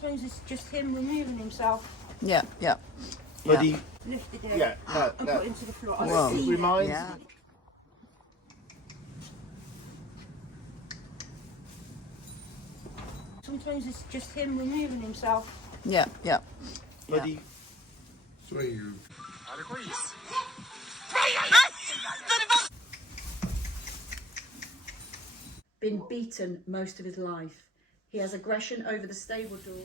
Sometimes it's just him removing himself. Yeah, yeah. But he, Lifted it yeah, no, and no. put into the floor. Whoa. I've It seen reminds Yeah. Sometimes it's just him removing himself. Yeah, yeah. But he, Been beaten most of his life. He has aggression over the stable door.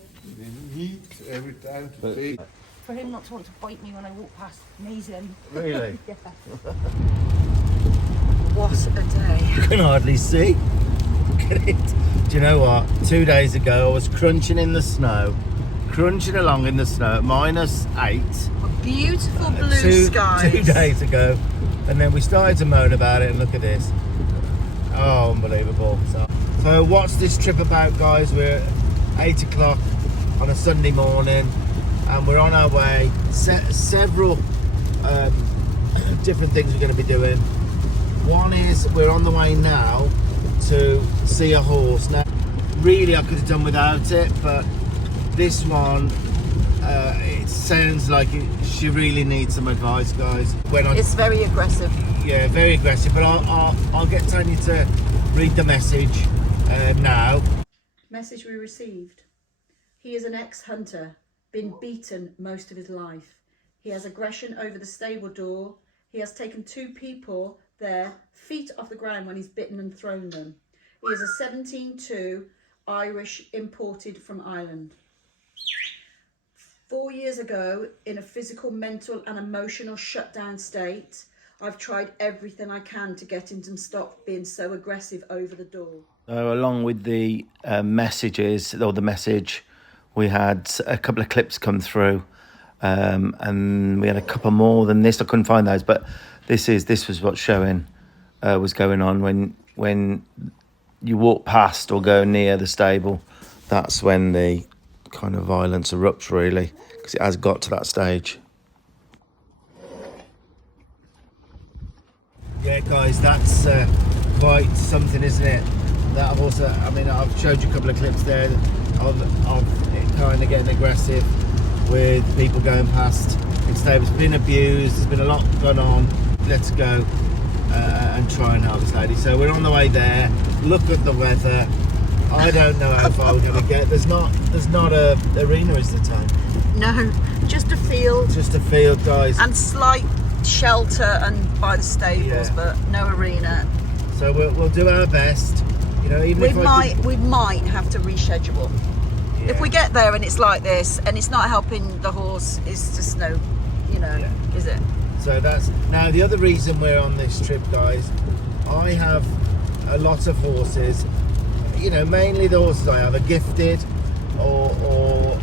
Heat every time to take. For him not to want to bite me when I walk past, amazing. really? Yeah. What a day. You can hardly see. Look at it. Do you know what? 2 days ago I was crunching in the snow, crunching along in the snow at -8. Beautiful blue skies. 2 days ago, and then we started to moan about it, and look at this. Oh, unbelievable. So what's this trip about, guys? We're at 8 o'clock on a Sunday morning and we're on our way. Several different things we're going to be doing. One is we're on the way now to see a horse. Now really I could have done without it, but this one it sounds like she really needs some advice, guys. It's very aggressive. Yeah, very aggressive, but I'll get Tanya to read the message now. Message we received. He is an ex-hunter, been beaten most of his life. He has aggression over the stable door. He has taken 2 people there, feet off the ground when he's bitten and thrown them. He is a 17-2 Irish imported from Ireland. 4 years ago, in a physical, mental and emotional shutdown state, I've tried everything I can to get him to stop being so aggressive over the door. So along with the messages, or the message, we had a couple of clips come through, and we had a couple more than this. I couldn't find those, but this was what's showing was going on when you walk past or go near the stable. That's when the kind of violence erupts, really, because it has got to that stage. Yeah, guys, that's quite something, isn't it? That I've showed you a couple of clips there of it kind of getting aggressive with people going past. It's been abused, there's been a lot going on. Let's go and try and help this lady. So we're on the way there. Look at the weather. I don't know how far we're going to get. There's not a arena, is there, Tony? No, just a field. Just a field, guys. And slight shelter and by the stables, Yeah. but no arena. So we'll do our best. You know, even We might have to reschedule. Yeah. If we get there and it's like this and it's not helping the horse, it's just no, is it? So that's now the other reason we're on this trip, guys. I have a lot of horses. You know, mainly the horses I have are gifted, or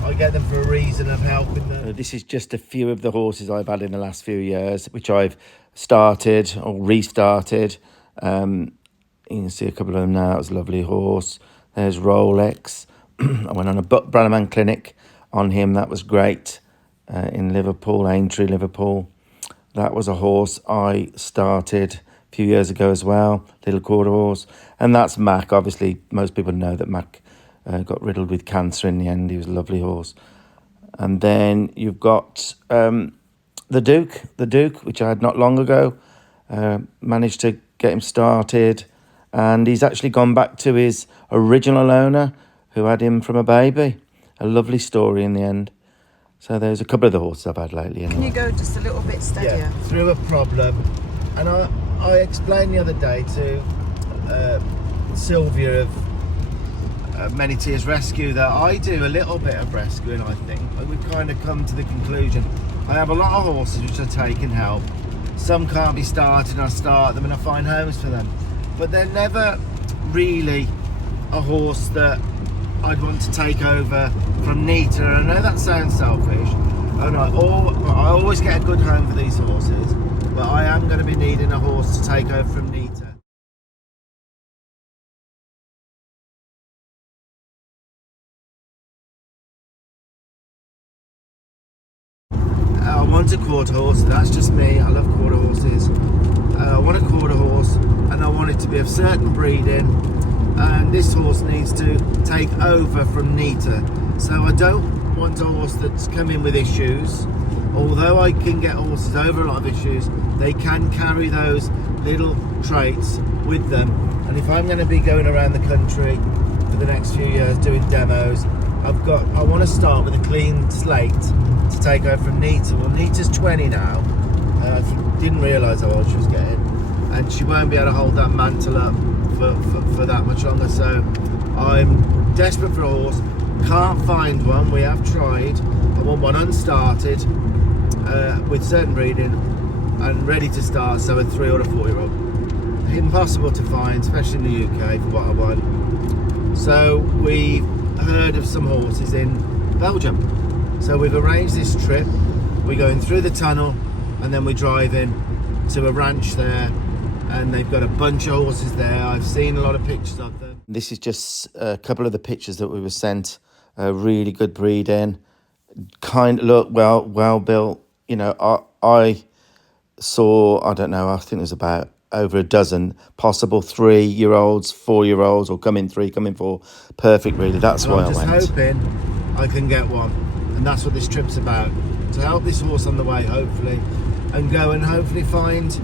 I get them for a reason of helping them. This is just a few of the horses I've had in the last few years, which I've started or restarted. You can see a couple of them now. It was a lovely horse. There's Rolex. I went on a Brannaman clinic on him. That was great. In Liverpool, Aintree, Liverpool. That was a horse I started a few years ago as well. Little quarter horse. And that's Mac. Obviously, most people know that Mac got riddled with cancer in the end. He was a lovely horse. And then you've got the Duke, which I had not long ago. Managed to get him started. And he's actually gone back to his original owner who had him from a baby. A lovely story in the end. So there's a couple of the horses I've had lately. Can you go just a little bit steadier? Yeah, through a problem. And I explained the other day to Sylvia of Many Tears Rescue that I do a little bit of rescuing, I think. We've kind of come to the conclusion. I have a lot of horses which I take and help. Some can't be started, and I start them and I find homes for them. But they're never really a horse that I'd want to take over from Nita. And I know that sounds selfish, and I always get a good home for these horses, but I am going to be needing a horse to take over from Nita. I want a quarter horse. That's just me. I love quarter horses. I want a quarter horse, and I want it to be of certain breeding. And this horse needs to take over from Nita. So I don't want a horse that's come in with issues. Although I can get horses over a lot of issues, they can carry those little traits with them. And if I'm going to be going around the country for the next few years doing demos, I want to start with a clean slate to take over from Nita. Well, Nita's 20 now. I didn't realise how old she was getting, and she won't be able to hold that mantle up for that much longer. So I'm desperate for a horse. Can't find one. We have tried. I want one unstarted with certain breeding and ready to start. So a 3 or a 4-year-old. Impossible to find, especially in the UK for what I want. So we heard of some horses in Belgium. So we've arranged this trip. We're going through the tunnel and then we're driving to a ranch there, and they've got a bunch of horses there. I've seen a lot of pictures of them. This is just a couple of the pictures that we were sent. Really good breeding, look well built. You know, I saw, I don't know, I think there's about over a dozen possible 3-year-olds, 4-year-olds, or coming 3, coming 4. Perfect, really. That's why I went. I'm just hoping I can get one, and that's what this trip's about. To help this horse on the way, hopefully, and go and hopefully find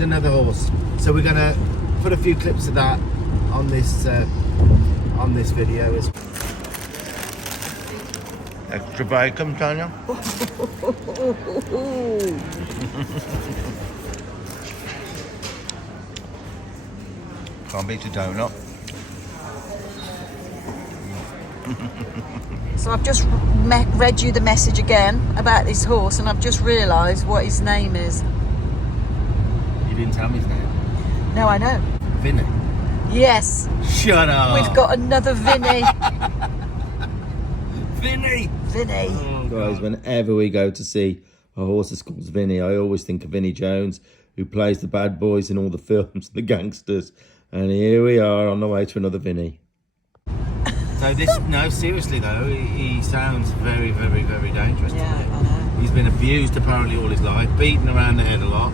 another horse. So we're gonna put a few clips of that on this video. Extra bacon, Tanya. Can't beat a donut. So I've just read you the message again about this horse, and I've just realised what his name is. You didn't tell me his name. No, I know. Vinny. Yes. Shut up. We've got another Vinny. Vinny. Vinny. Oh, guys, whenever we go to see a horse that's called Vinny, I always think of Vinny Jones, who plays the bad boys in all the films, the gangsters. And here we are on the way to another Vinny. So no, seriously though, he sounds very, very, very dangerous. Yeah, I know. He's been abused apparently all his life, beaten around the head a lot.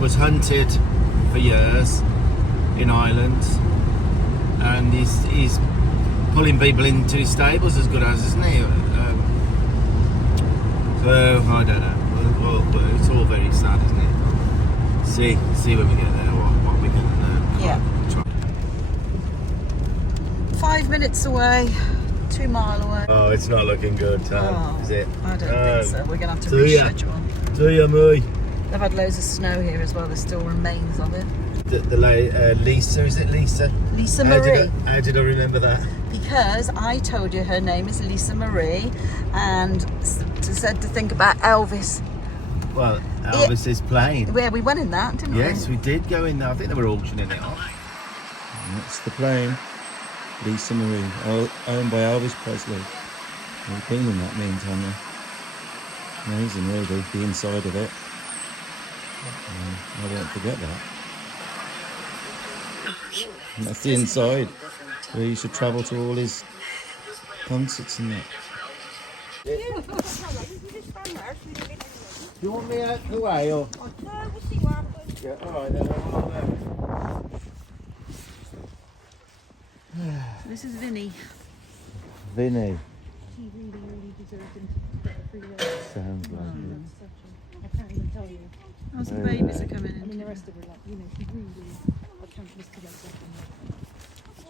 Was hunted for years in Ireland, and he's pulling people into his stables as good as, isn't he? So I don't know. Well, it's all very sad, isn't it? See when we get there what we can. Yeah. 5 minutes away, 2 mile away. Oh, it's not looking good, is it? I don't think so. We're going to have to See ya. reschedule. See ya, me. They've had loads of snow here as well. There still remains of it. Lisa, is it Lisa? Lisa Marie. How did I remember that? Because I told you her name is Lisa Marie, and said to think about Elvis. Well, Elvis is plane. Yeah, we went in that, didn't we? Yes, we did go in there. I think they were auctioning it off. And that's the plane. Lisa Marie, owned by Elvis Presley. We've been in that meantime. Amazing, really, the inside of it. I won't forget that. And that's the inside, where you should travel to all his concerts and that. Do you want me out the way, or? No, we'll see what happens. Yeah, alright then, This is Vinny. Vinny. He really, really deserved him to get a free ride. Sounds like it. I can't even tell you. Oh, some babies are coming I mean, in. the rest of her, like, you know, she really, I can't just come up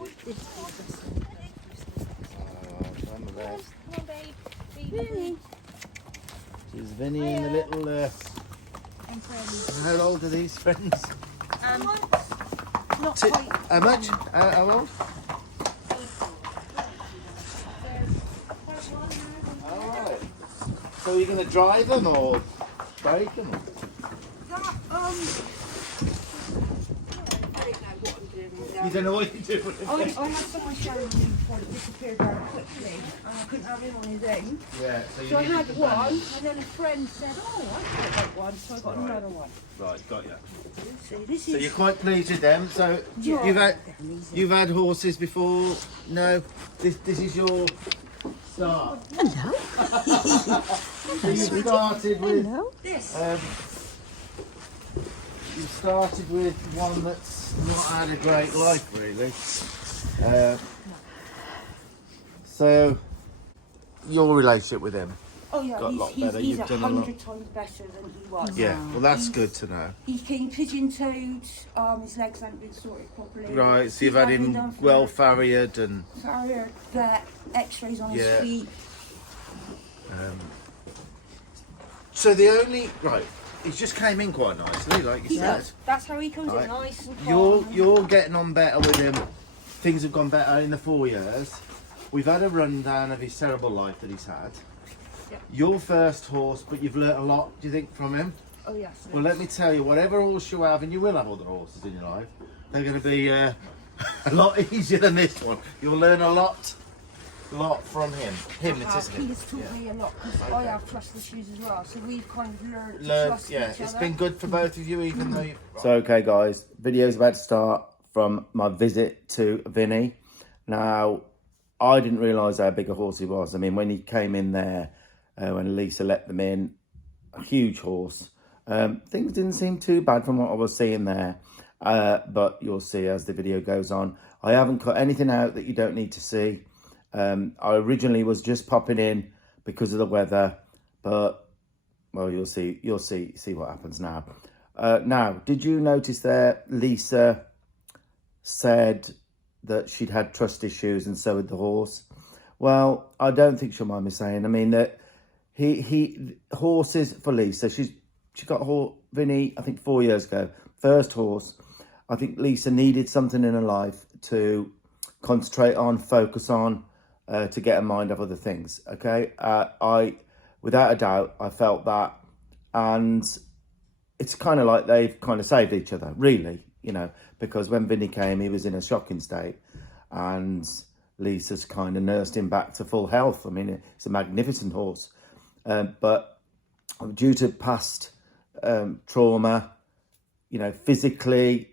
with this. I'm the best. Come on, babe. Vinny. There's Vinny and the little, And friends. how old are these friends? Not quite. How much? How old? Alright. So are you going to drive them or break them? You don't know what you're doing. I had someone showing me before it disappeared very quickly, and I couldn't have him on his own. Yeah, So I had one, and then a friend said, "Oh, I quite like one," so I got another one. Right, got you. See, this So is. you're quite pleased with them. So Yeah. you've had horses before. No, this is your start. Hello. So you started with This. you started with one that's not had a great life, really. So So, your relationship with him? Oh yeah, Got a lot he's better. You've done a lot. 100 times better than he was. Yeah, well, that's good to know. He came pigeon-toed, his legs hadn't been sorted properly. Right, so you've had been him done for well farriered and... farrier, vet, x-rays on his Yeah. feet. So the only... Right, he just came in quite nicely, like you He said. does. That's how he comes Right. in, nice and calm. You're getting on better with him. Things have gone better in the 4 years. We've had a rundown of his terrible life that he's had. Yeah. Your first horse, but you've learnt a lot, do you think, from him? Oh yes. Well, let me tell you, whatever horse you have, and you will have other horses in your life, they're going to be a lot easier than this one. You'll learn a lot from him. It isn't He it? has taught me a lot because I have trust issues as well. So we've kind of learned to trust each It's other. been good for both of you, even though you... So, okay, guys, video's about to start from my visit to Vinny. Now, I didn't realise how big a horse he was. I mean, when he came in there, when Lisa let them in, a huge horse. Things didn't seem too bad from what I was seeing there. But you'll see as the video goes on. I haven't cut anything out that you don't need to see. I originally was just popping in because of the weather, but well, you'll see what happens now. Now, did you notice there Lisa said that she'd had trust issues and so had the horse? Well, I don't think she'll mind me saying. I mean that horses for Lisa. She got Vinny, I think 4 years ago. First horse. I think Lisa needed something in her life to concentrate on, focus on, to get her mind off other things. Okay, without a doubt, I felt that, and it's kind of like they've kind of saved each other, really. You know, because when Vinny came, he was in a shocking state, and Lisa's kind of nursed him back to full health. I mean, it's a magnificent horse, but due to past trauma, you know, physically,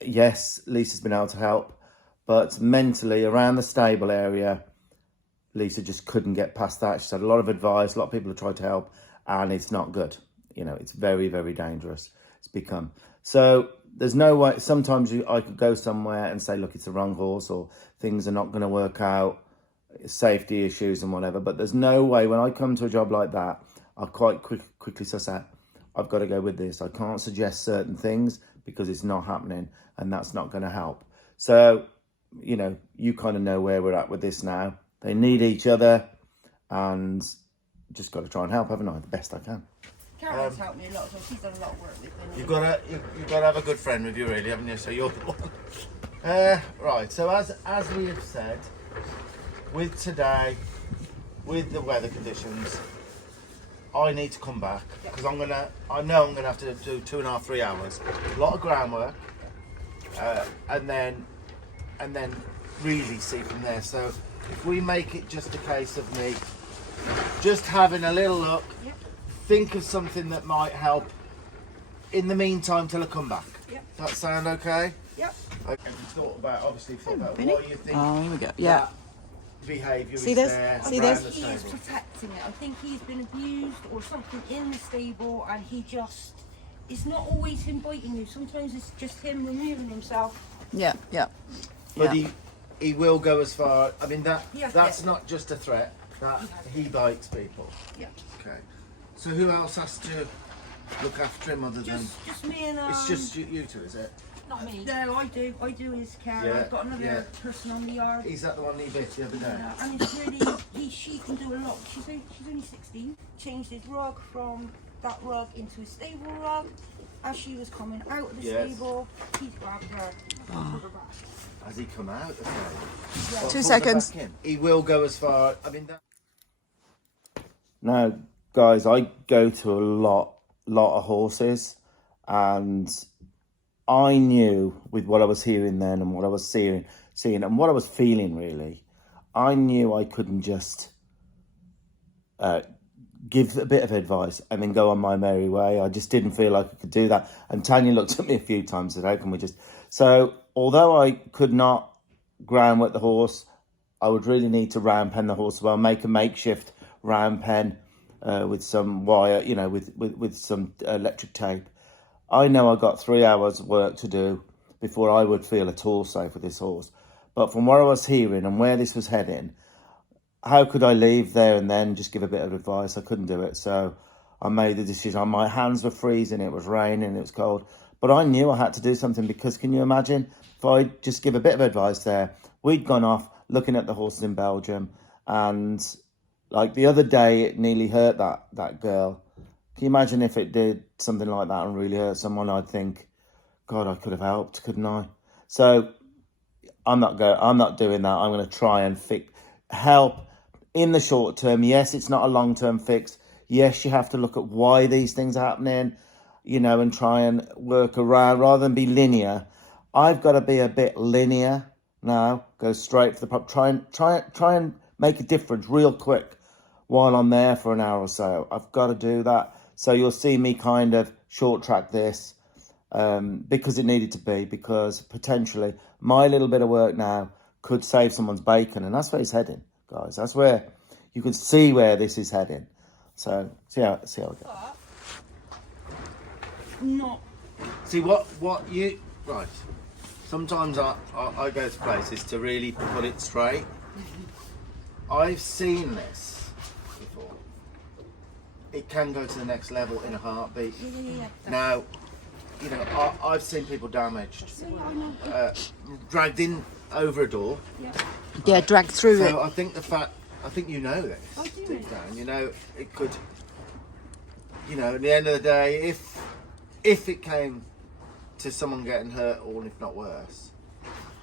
yes, Lisa's been able to help, but mentally around the stable area, Lisa just couldn't get past that. She's had a lot of advice, a lot of people have tried to help, and it's not good. You know, it's very, very dangerous. It's become. So there's no way, sometimes I could go somewhere and say, look, it's the wrong horse, or things are not going to work out, safety issues and whatever, but there's no way when I come to a job like that, I quite quickly suss out, I've got to go with this. I can't suggest certain things because it's not happening, and that's not going to help. So, you know, you kind of know where we're at with this now. They need each other, and just got to try and help, haven't I? The best I can. Carolyn's helped me a lot, so she's done a lot of work with me. You've got to have a good friend with you, really, haven't you? So you're the one. Right. So as we have said, with today, with the weather conditions, I need to come back because I know I'm gonna have to do 2.5, 3 hours, a lot of groundwork, and then really see from there. So if we make it just a case of me just having a little look, think of something that might help in the meantime till I come back. Yep. Does that sound okay? Yep. Okay. You thought about what you think. Oh, here we go. Yeah. that behaviour See is this? there See around this? the He is stable. protecting it. I think he's been abused or something in the stable, and it's not always him biting you. Sometimes it's just him removing himself. Yeah. But he will go as far. I mean Yes, that's yes. not just a threat. That he bites people. Yeah. Okay. So who else has to look after him other than? Just me and It's just you two, is it? not me. No, I do his care. Yeah, I've got another person on the yard. Is that the one he bit the other day? And it's really, she can do a lot. She's only 16. Changed his rug from that rug into a stable rug. As she was coming out of the stable, he grabbed her and put her back. Has he come out? Okay. Yeah. 2 Put her seconds. back in. He will go as far. I mean that. Now, guys, I go to a lot of horses, and I knew with what I was hearing then and what I was seeing and what I was feeling, really, I knew I couldn't just give a bit of advice and then go on my merry way. I just didn't feel like I could do that. And Tanya looked at me a few times and said, how can we just... So, although I could not groundwork the horse, I would really need to round pen the horse as well, make a makeshift round pen with some wire, you know, with some electric tape. I know I got 3 hours work to do before I would feel at all safe with this horse. But from what I was hearing and where this was heading, how could I leave there and then just give a bit of advice? I couldn't do it. So I made the decision. My hands were freezing, it was raining, it was cold. But I knew I had to do something, because can you imagine if I just give a bit of advice there? We'd gone off looking at the horses in Belgium, and like the other day, it nearly hurt that girl. Can you imagine if it did something like that and really hurt someone? I'd think, God, I could have helped, couldn't I? So I'm not doing that. I'm going to try and help in the short term. Yes, it's not a long-term fix. Yes, you have to look at why these things are happening, you know, and try and work around rather than be linear. I've got to be a bit linear now. Go straight for the pub. Try and make a difference real quick while I'm there for an hour or so. I've got to do that. So you'll see me kind of short track this because it needed to be, because potentially my little bit of work now could save someone's bacon, and that's where it's heading, guys. That's where you can see where this is heading. So see how it goes. Not. See what you right. Sometimes I go to places to really put it straight. I've seen this before. It can go to the next level in a heartbeat. Yeah. Now, you know, I've seen people damaged, dragged in over a door. Yeah, dragged through it. So I think you know this deep down. You know, it could. You know, at the end of the day, if it came to someone getting hurt, or if not worse,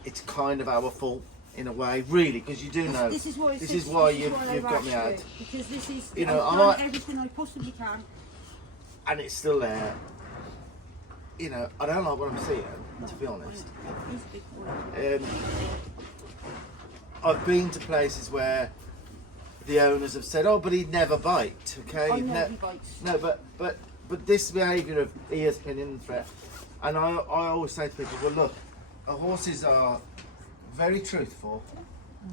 it's kind of our fault in a way, really, because you do know. This is why you've got me out. Because this is, you know, I've done everything I possibly can, and it's still there. You know, I don't like what I'm seeing, to be honest. I've been to places where the owners have said, "Oh, but he'd never bite." Okay, he bites. No, but this behaviour of ears pinning and threat, and I always say to people, well, look, horses are very truthful.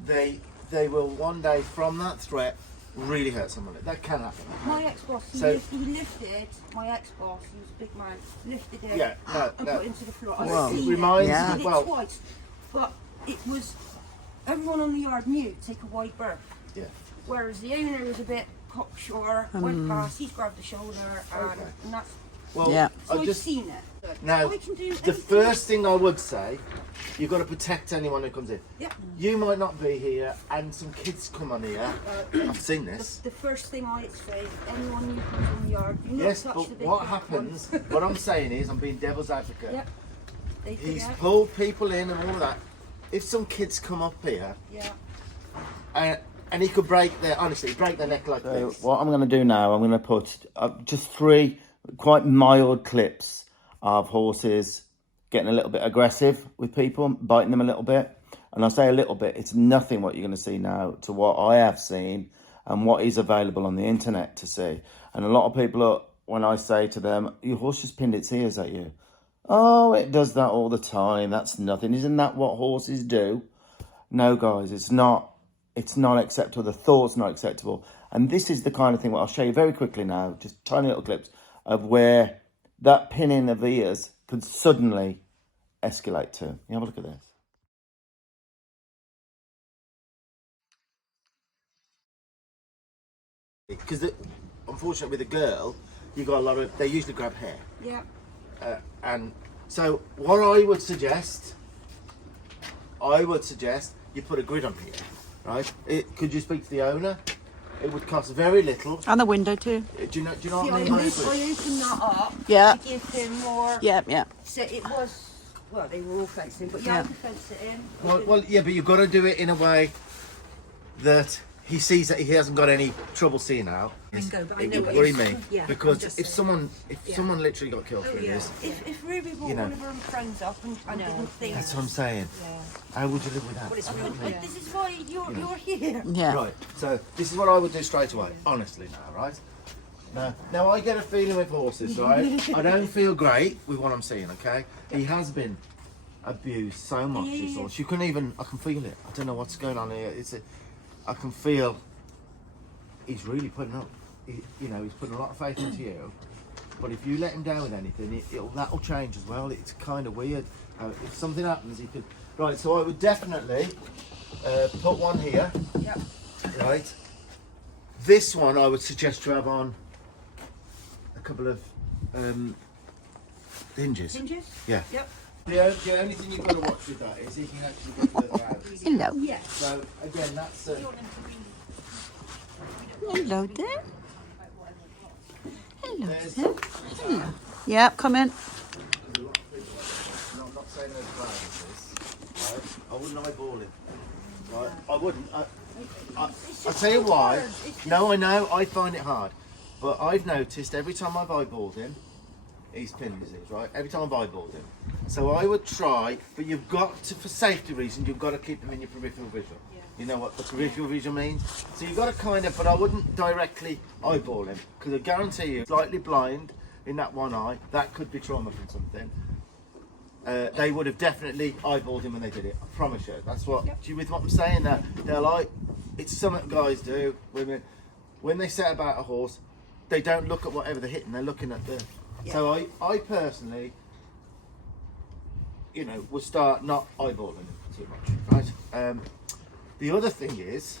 They will one day, from that threat, really hurt someone. That can happen. My ex-boss, he lifted, my ex-boss, he was a big man, lifted it and put it into the floor. It reminds me, He did it twice, but it was, everyone on the yard knew, take a wide berth. Yeah. Whereas the owner was a bit cocksure, went past, he's grabbed the shoulder, and that's, so I've seen it. Now, the first thing I would say, you've got to protect anyone who comes in. Yeah. You might not be here, and some kids come on here. I've seen this. The first thing I say, anyone who comes in the yard, do not Yes, touch but the big what black happens, one. what I'm saying is, I'm being devil's advocate. Yep. They He's forget. pulled people in and all of that. If some kids come up here, and he could break their neck like this. What I'm going to do now, I'm going to put just 3 quite mild clips of horses getting a little bit aggressive with people, biting them a little bit. And I say a little bit, it's nothing what you're going to see now to what I have seen and what is available on the internet to see. And a lot of people, when I say to them, your horse just pinned its ears at you. Oh, it does that all the time. That's nothing. Isn't that what horses do? No, guys, it's not. It's not acceptable. The thought's not acceptable. And this is the kind of thing, what I'll show you very quickly now, just tiny little clips of where that pinning of ears could suddenly escalate to. You have a look at this. Because unfortunately with a girl, you got a lot of, they usually grab hair. Yeah. And so what I would suggest you put a grid on here, right? Could you speak to the owner? It would cost very little. And the window too. Do you know See, what I I mean? opened that up Yeah. to give him more. Yeah. So it was, well, they were all fencing, but you had to fence it in. Well, yeah, but you've got to do it in a way that he sees that he hasn't got any trouble seeing out. Bingo, but I It know would what worry you're- me yeah, because I'm just if saying. someone literally got killed through this, If Ruby brought You know. one of her friends up and didn't think, that's what I'm saying. How would you live with that? but this is why you're here. Yeah. Right, so this is what I would do straight away, honestly now, right? Now I get a feeling with horses, right? I don't feel great with what I'm seeing, okay? He has been abused so much, this horse. I can feel it. I don't know what's going on here. I can feel he's really putting up, he's putting a lot of faith into you. But if you let him down with anything, that'll change as well. It's kind of weird. If something happens, he could... Right, so I would definitely put one here. Yep. right? This one I would suggest you have on a couple of hinges. Hinges? Yeah. Yep. The only thing you've got to watch with that is he can actually go further out. Hello. Yeah. So again, that's Hello there. Hello there's there. Hello. Yep, come in. I'm not saying there's flowers, right? I wouldn't eyeball him. Right? I wouldn't. I'll tell you why. No, I know. I find it hard. But I've noticed every time I've eyeballed him, he's pinned his ears, right? Every time I've eyeballed him. So I would try, but you've got to, for safety reasons, you've got to keep them in your peripheral vision. Yeah. You know what the peripheral vision means? So you've got to kind of, but I wouldn't directly eyeball him, because I guarantee you, slightly blind in that one eye, that could be trauma from something. They would have definitely eyeballed him when they did it. I promise you. That's what. Do you with what I'm saying? That they're like, it's something guys do. Women, when they set about a horse, they don't look at whatever they're hitting. They're looking at the. Yeah. So I personally, you know, would start not eyeballing him too much, right? The other thing is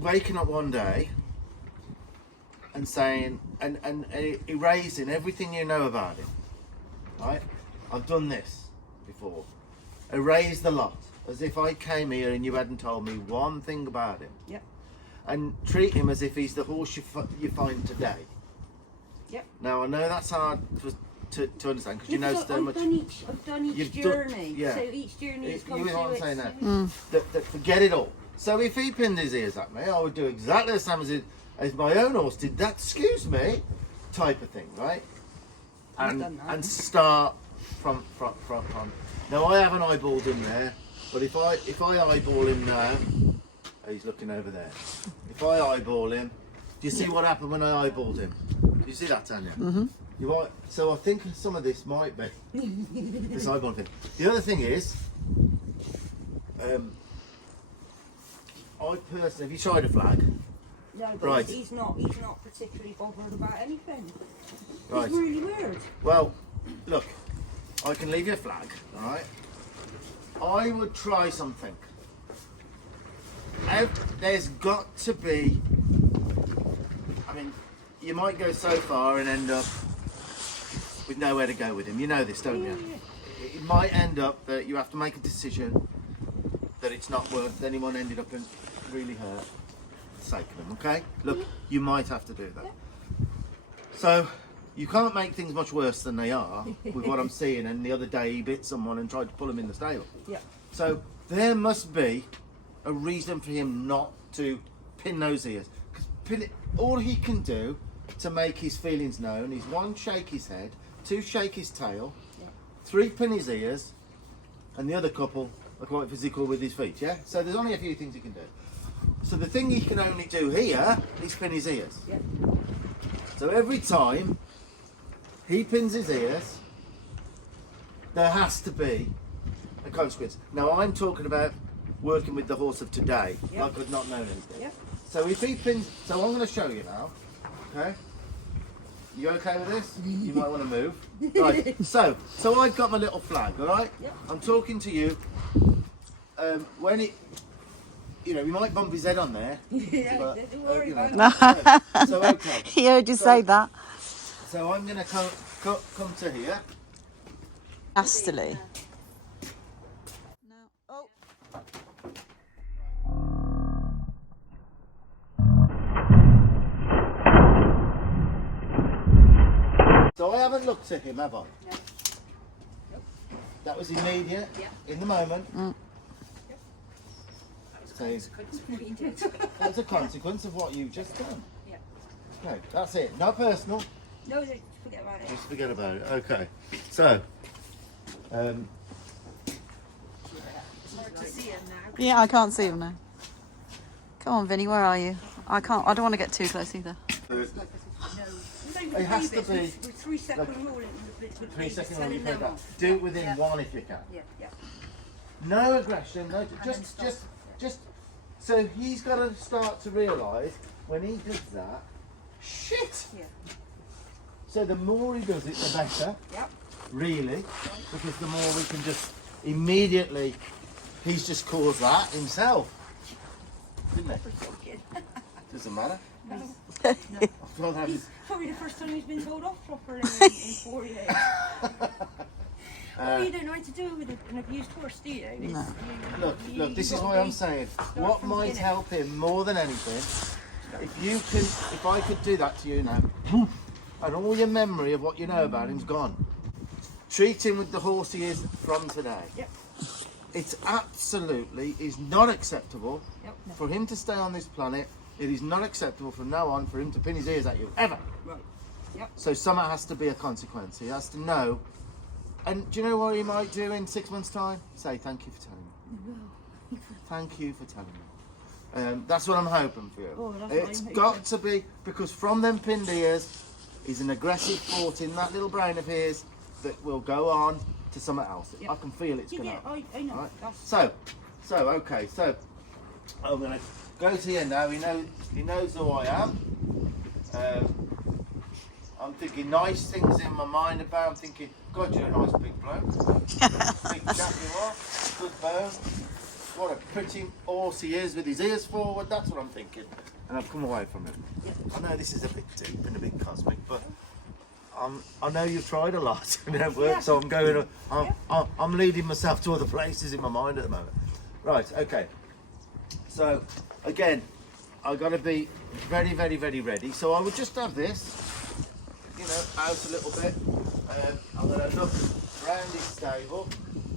waking up one day and saying and erasing everything you know about him, right? I've done this before. Erase the lot, as if I came here and you hadn't told me one thing about him. Yep. And treat him as if he's the horse you find today. Yep. Now I know that's hard to understand, because you know so much. I've done each journey. Yeah. So each journey has come you know what I'm through saying it. now? That forget it all. So if he pinned his ears at me, I would do exactly the same as my own horse did. That, excuse me, type of thing, right? And start from. Now I haven't eyeballed him there, but if I eyeball him now, he's looking over there. If I eyeball him, do you see what happened when I eyeballed him? Do you see that, Tanya? Mm-hmm. So I think some of this might be this eyeball thing. The other thing is, I personally, have you tried a flag? No, but right. He's not particularly bothered about anything. Right. It's really weird. Well, look, I can leave you a flag, all right? I would try something. There's got to be, I mean, you might go so far and end up with nowhere to go with him. You know this, don't you? Yeah. It might end up that you have to make a decision that it's not worth anyone ended up in really hurt for the sake of him, okay? Look, you might have to do that. So, you can't make things much worse than they are with what I'm seeing, and the other day he bit someone and tried to pull him in the stable. Yeah. So, there must be a reason for him not to pin those ears. Because all he can do to make his feelings known is 1, shake his head, 2, shake his tail, 3, pin his ears, and the other couple are quite physical with his feet, yeah? So there's only a few things he can do. So the thing he can only do here is pin his ears. Yeah. So every time he pins his ears, there has to be a consequence. Now I'm talking about working with the horse of today, like I've not known anything. Yep. So if he pins, so I'm going to show you now, okay? You okay with this? You might want to move. Right, so I've got my little flag, all right? Yep. I'm talking to you. When it, you know, he might bump his head on there. Yeah, but, don't worry about it. So okay. He heard you say that. So I'm going to come to here. Nastily. No. Oh. So I haven't looked at him, have I? No. Nope. That was immediate, in the moment. Mm. That's a consequence of what you've just done. Yeah. Okay, that's it. Not personal. No, just forget about it. Just forget about it. Okay. So, Yeah, I can't see him now. Come on, Vinny, where are you? I don't want to get too close either. It has to be. 3 second rule. 3 second rule. You that. Do it within 1 if you can. Yeah, yeah. No aggression. No, just. So he's got to start to realise when he does that. Shit. Yeah. So the more he does it, the better. Yep. Really, because the more we can just immediately he's just caused that himself, didn't he? Fucking. Doesn't matter. No. I'd rather have He's his- probably the first time he's been told off properly in 4 years. Well, you don't know what to do with an abused horse, do you? It's- Look, this is gotta why I'm be- saying, start what from the might beginning. help him more than anything, if I could do that to you now, and all your memory of what you know about him's gone. Treat him with the horse he is from today. Yep. It's absolutely is not acceptable Yep. for him to stay on this planet. It is not acceptable from now on for him to pin his ears at you, ever. Right. Yep. So something has to be a consequence. He has to know. And do you know what he might do in 6 months' time? Say, thank you for telling me. Thank you for telling me. That's what I'm hoping for you. Oh, that's what It's I'm got hoping. to be, because from them pinned ears is an aggressive thought in that little brain of his that will go on to something else. Yep. I can feel it's going to Yeah, happen. I know. Right. That's Okay, so I'm going to go to you now. He knows who I am. I'm thinking nice things in my mind about. I'm thinking, God, you're a nice big bloke. Big chap you are. Good bone. What a pretty horse he is with his ears forward. That's what I'm thinking. And I've come away from it. I know this is a bit deep and a bit cosmic, but I know you've tried a lot and it don't work. So I'm leading myself to other places in my mind at the moment. Right. Okay. So again, I've got to be very, very, very ready. So I would just have this, out a little bit. I'm going to look around his stable.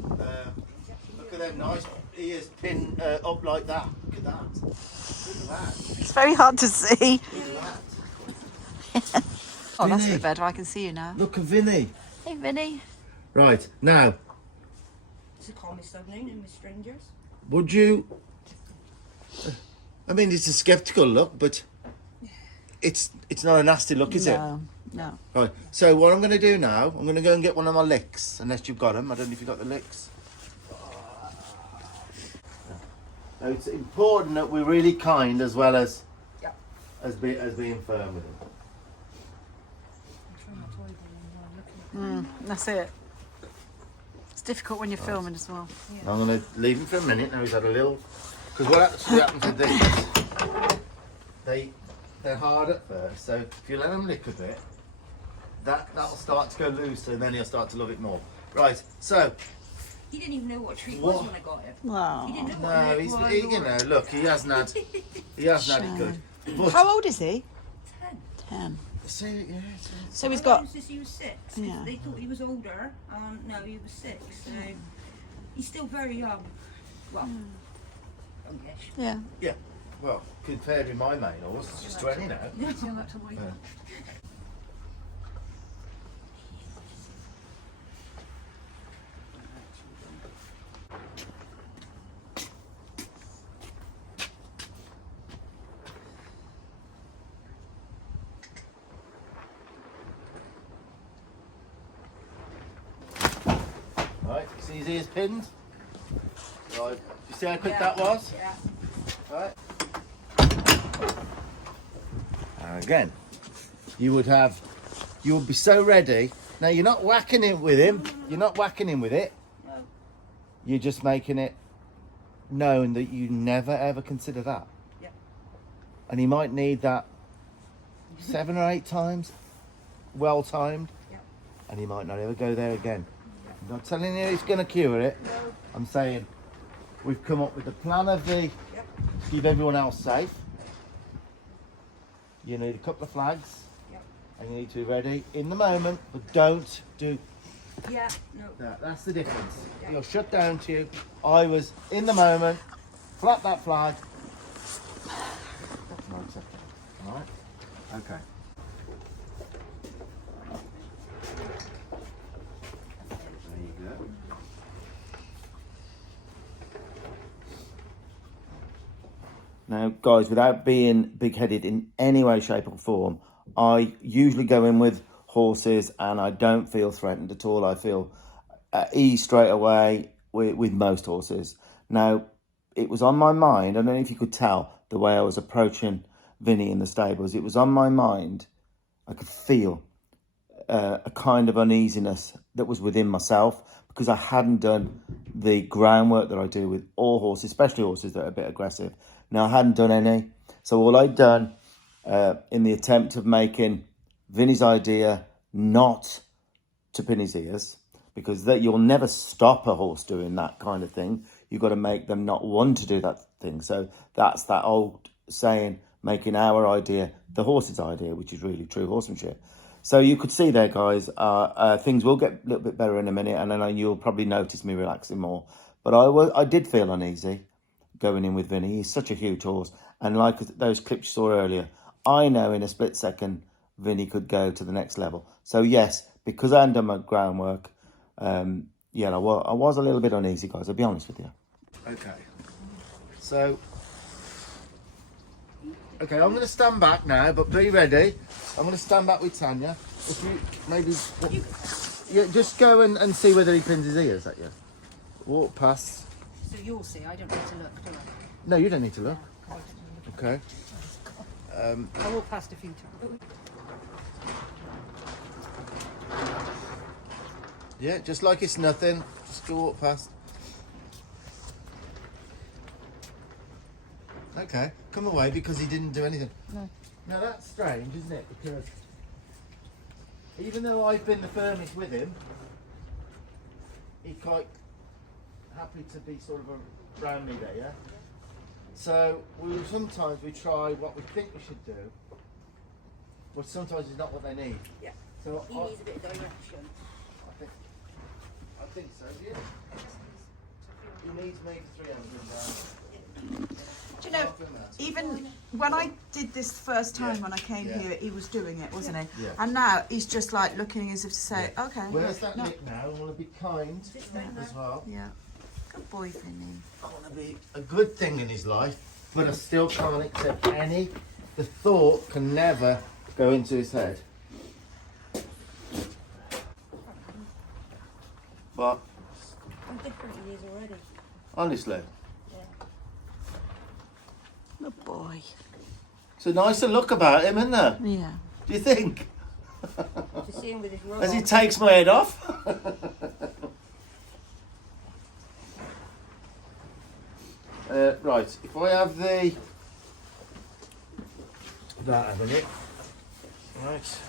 Look at them nice ears pinned up like that. Look at that. Look at that. It's very hard to see. Look at that. Oh, that's a Vinny. bit better. I can see you now. Look at Vinny. Hey, Vinny. Right, now, it's the calmest I've known him with strangers. would you... I mean, it's a sceptical look, but it's not a nasty look, is it? No. Right, so what I'm going to do now, I'm going to go and get one of my licks, unless you've got them. I don't know if you've got the licks. Now, it's important that we're really kind as well as Yep. as being firm with him. I'm trying not to avoid him while looking. That's it. It's difficult when you're filming as well. I'm going to leave him for a minute. Now he's had a little... Because what actually happens with these, they're hard at first. So if you let them lick a bit, that'll start to go loose, and then he'll start to love it more. Right, so... He didn't even know what a treat was when I got it. Wow. He didn't know No, what he's, it was. look, he hasn't had it good. But, How old is he? 10. 10. see, yeah, So he's I've got... known him since he was 6. Yeah. They thought he was older. No, he was 6. So he's still very young. Well, youngish. Yeah. yeah, well, compared with my main horse, it's just 20 now. Tell that to my Right, see his ears pinned? Right, you see how quick that was? Yeah. Right. Again, you would be so ready. Now you're not whacking it with him. You're not whacking him with it. No. You're just making it known that you never ever consider that. Yeah. And he might need that 7 or 8 times, well timed, Yeah. and he might not ever go there again. I'm not telling you he's going to cure it. No. I'm saying we've come up with a plan of the keep everyone else safe. You need a couple of flags, and you need to be ready in the moment, but don't do Yeah. No. that. That's the difference. You'll shut down to you. I was in the moment, flap that flag. That's not acceptable. All right? Okay. There you go. Now, guys, without being big-headed in any way, shape or form, I usually go in with horses and I don't feel threatened at all. I feel at ease straight away with most horses. Now, it was on my mind, I don't know if you could tell the way I was approaching Vinny in the stables. It was on my mind. I could feel a kind of uneasiness that was within myself because I hadn't done the groundwork that I do with all horses, especially horses that are a bit aggressive. Now, I hadn't done any. So all I'd done in the attempt of making Vinny's idea not to pin his ears, because that you'll never stop a horse doing that kind of thing. You've got to make them not want to do that thing. So that's that old saying, making our idea the horse's idea, which is really true horsemanship. So you could see there, guys, things will get a little bit better in a minute, and then you'll probably notice me relaxing more. But I did feel uneasy going in with Vinny. He's such a huge horse. And like those clips you saw earlier, I know in a split second, Vinny could go to the next level. So yes, because I hadn't done my groundwork, yeah, I was a little bit uneasy, guys, I'll be honest with you. Okay, so, okay, I'm going to stand back now, but be ready. I'm going to stand back with Tanya. If you maybe, yeah, just go and see whether he pins his ears at you. Walk past. So you'll see, I don't need to look, do I? No, you don't need to look. Okay. I walk past a few times. Yeah, just like it's nothing. Just go walk past. Okay, come away because he didn't do anything. No. Now that's strange, isn't it? Because even though I've been the firmest with him, he's quite happy to be sort of around me there, yeah? So sometimes we try what we think we should do, but sometimes it's not what they need. Yeah. So He needs a bit of direction. I think so, yeah. He needs me 300 down. Do you know, even when I did this the first time when I came here, he was doing it, wasn't he? Yeah. And now he's just like looking as if to say, okay. Where's that Nick now? I want to be kind as well. Yeah. Good boy, Vinny. I want to be a good thing in his life, but I still can't accept any. The thought can never go into his head. But I'm different he is already. honestly, Good boy. it's a nicer look about him, isn't there? Yeah. Do you think? To see him with his rod As he on. takes my head off. Right, if I have that, haven't it? Right.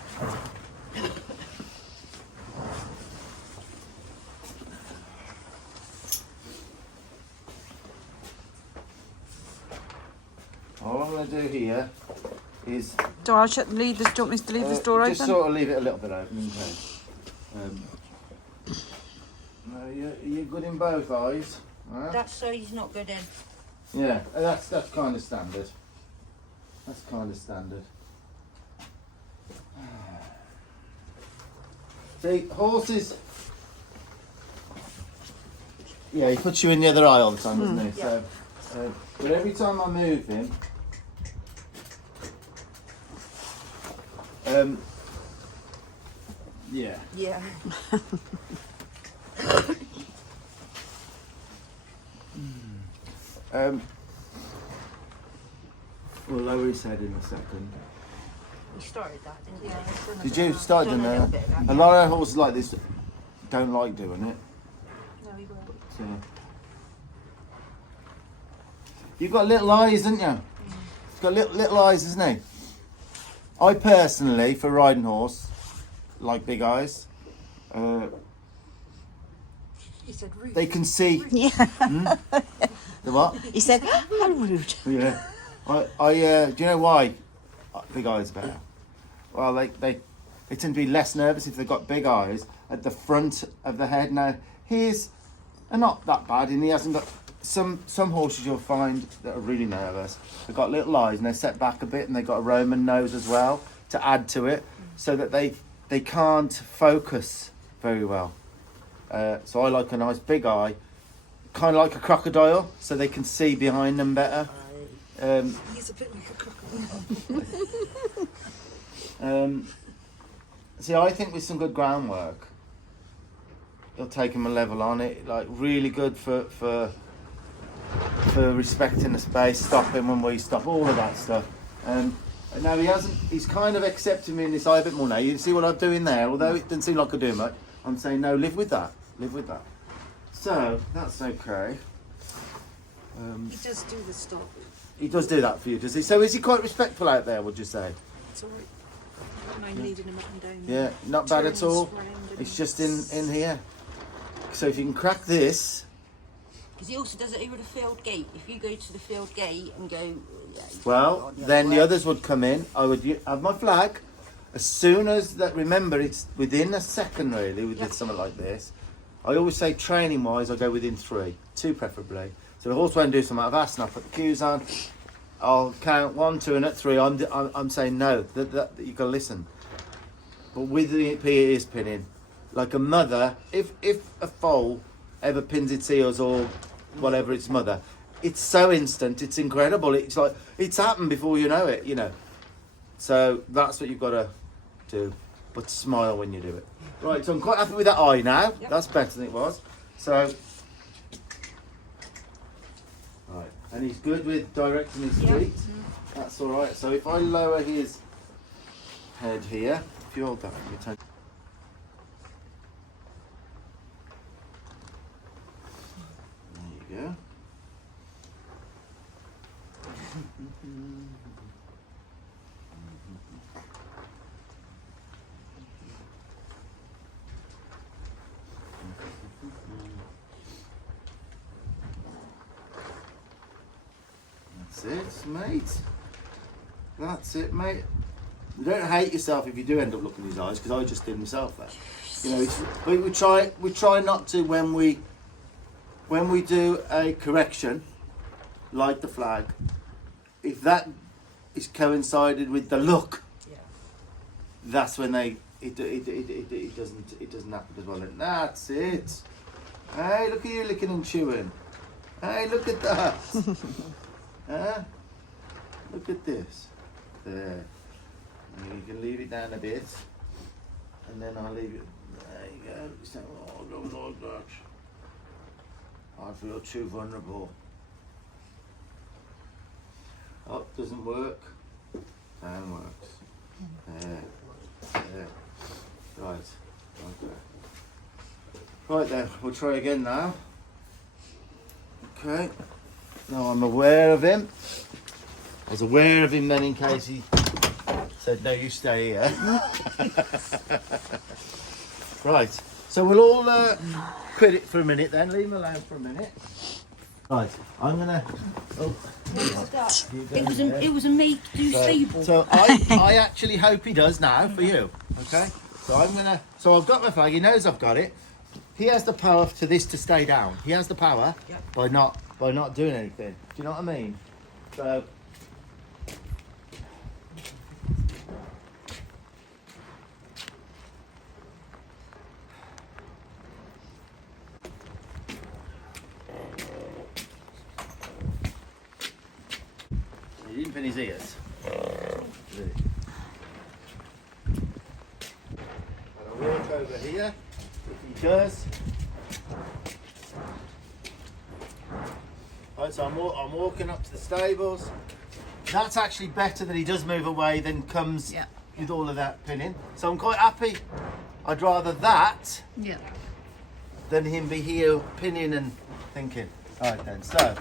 All I'm going to do here is Do I leave this? Do you want me to leave this door just open? sort of leave it a little bit open in case. No, you're good in both eyes. Right? That side's not good in. Yeah, that's kind of standard. That's kind of standard. See, horses. Yeah, he puts you in the other eye all the time, doesn't he? Yeah. So, but every time I move him, yeah. Yeah. We'll lower his head in a second. We started that, didn't we? Did you start doing Done a that? little bit of that, A lot of horses like this don't like doing it. No, he will. So. You've got little eyes, haven't you? He's got little eyes, isn't he? I personally, for riding horse, like big eyes. He said rude. They can see. Yeah. The what? He said, how rude. Yeah. Do you know why big eyes are better? Well, they tend to be less nervous if they've got big eyes at the front of the head. Now, his are not that bad, and he hasn't got some horses you'll find that are really nervous. They've got little eyes and they're set back a bit, and they've got a Roman nose as well to add to it, so that they can't focus very well. So I like a nice big eye, kind of like a crocodile, so they can see behind them better. He's a bit like a crocodile. See, I think with some good groundwork, it'll take him a level on it. Like really good for respecting the space, stopping when we stop, all of that stuff. Now he's kind of accepting me in this eye a bit more now. You see what I'm doing there, although it doesn't seem like I do much. I'm saying no, live with that. So that's okay. He does do the stop. He does do that for you, does he? So is he quite respectful out there, would you say? It's all right. I don't mind leading him up and down. Yeah, not bad at all. Turns round and- It's just in here. So if you can crack this, Because he also does it over the field gate. If you go to the field gate and go, well, then the others would come in. I would have my flag. As soon as that, remember, it's within a second really with something like this. I always say training wise, I go within 3, 2 preferably. So the horse won't do something I've asked and I put the cues on. I'll count 1, 2, and at 3, I'm saying no. That you got to listen. But with the ears pinning, like a mother, if a foal ever pins its ears or whatever its mother, it's so instant. It's incredible. It's like it's happened before you know it. You know. So that's what you've got to do. But smile when you do it. Right. So I'm quite happy with that eye now. Yep. That's better than it was. So. Right, and he's good with directing his feet. That's all right. So if I lower his head here, if you hold that for me, Tony. There you go. That's it, mate. That's it, mate. You don't hate yourself if you do end up looking in his eyes, because I just did myself that. You know, we try not to when we do a correction, like the flag. If that is coincided with the look, that's when it doesn't happen as well. And that's it. Hey, look at you licking and chewing. Hey, look at that. Look at this. There. And you can leave it down a bit, and then I'll leave it. There you go. It's not all goes like that. I feel too vulnerable. Oh, doesn't work. Down works. There. There. Right. Okay. Right then, we'll try again now. Okay. Now I'm aware of him. I was aware of him then in case he said, no, you stay here. Right. So we'll all quit it for a minute then. Leave him alone for a minute. Right. I'm going to... Oh. it was a make do stable. So I actually hope he does now for you. Okay? So so I've got my flag. He knows I've got it. He has the power to this to stay down. He has the power by not doing anything. Do you know what I mean? So he didn't pin his ears. Really. And I'll walk over here. If he does. Right, so I'm walking up to the stables. That's actually better that he does move away than comes with all of that pinning. So I'm quite happy. I'd rather that than him be here pinning and thinking. Alright then, so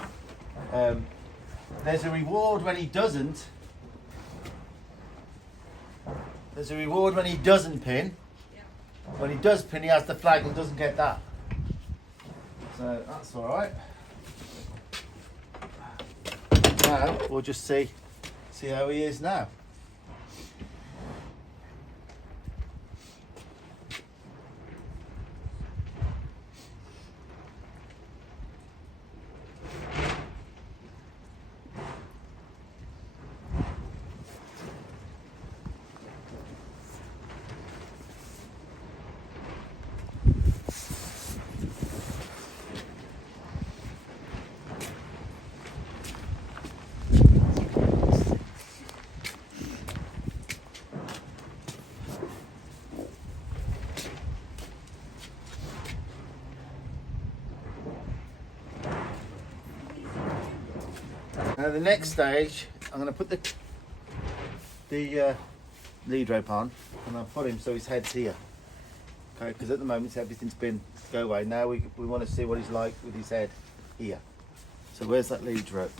there's a reward when he doesn't. There's a reward when he doesn't pin. When he does pin, he has the flag and doesn't get that. So that's all right. Now we'll just see how he is now. Now the next stage, I'm going to put the lead rope on, and I'll put him so his head's here. Okay, because at the moment everything's been go away. Now we want to see what he's like with his head here. So where's that lead rope?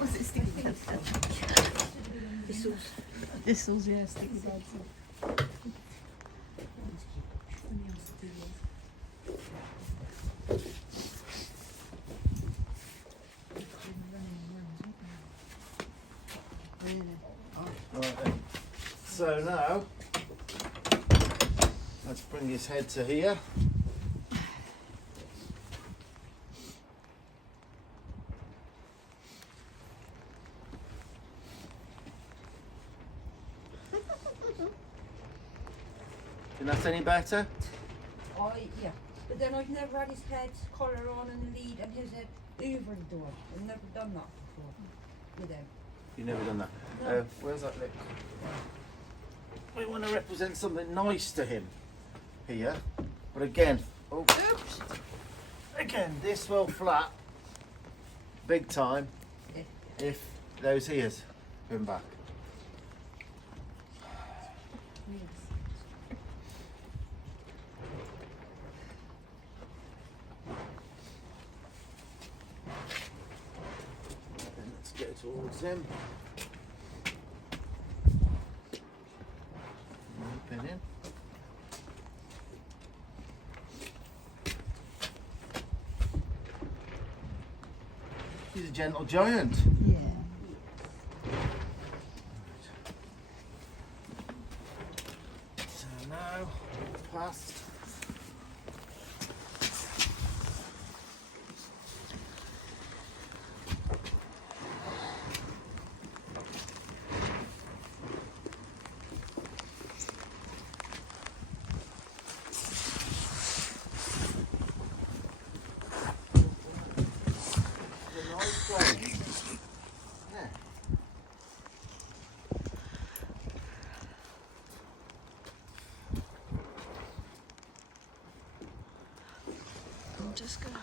Was it sticky buds? Thistles, yeah, sticky buds. Right then. So now, let's bring his head to here. Think that's any better? Yeah. But then I've never had his head collar on and lead and his head over the door. I've never done that before with him. You've never done that? No. Where's that lip? We want to represent something nice to him here. But again, oops. Again, this will flap big time if those ears come back. Let's get towards him. Pin in. He's a gentle giant. Yeah. So now, past. I'm just gonna.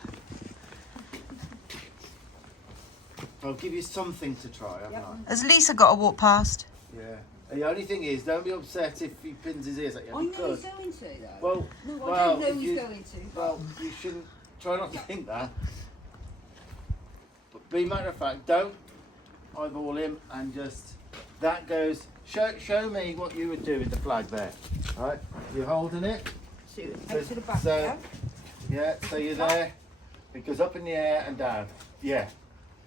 I'll give you something to try, haven't I? Has Lisa got to walk past? Yeah. The only thing is, don't be upset if he pins his ears at you. I know because- he's going to though. Well, No, well, I don't know if he's you- going to. Well, you shouldn't try not to think that. But be matter of fact, don't eyeball him and just that goes. Show me what you would do with the flag there. Right? You're holding it. So, out to the back, So- yeah? Yeah. So you're there. It goes up in the air and down. Yeah.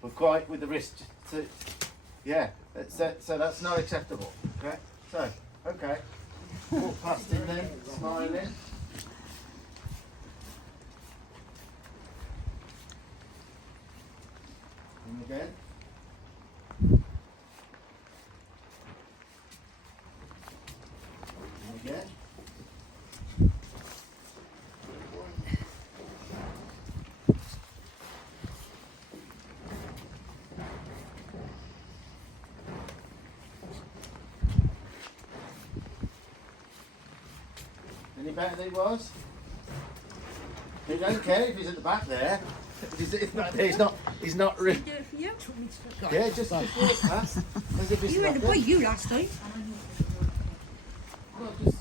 But quite with the wrist. To, yeah. So that's not acceptable. Okay. So okay. Walk past him then, smiling. And again. And again. Any better than he was? He don't care if he's at the back there. If he's not there, he's not really. Do it for you? Yeah, just walk past. As if it's You had to nothing. bite you last time. Well, just,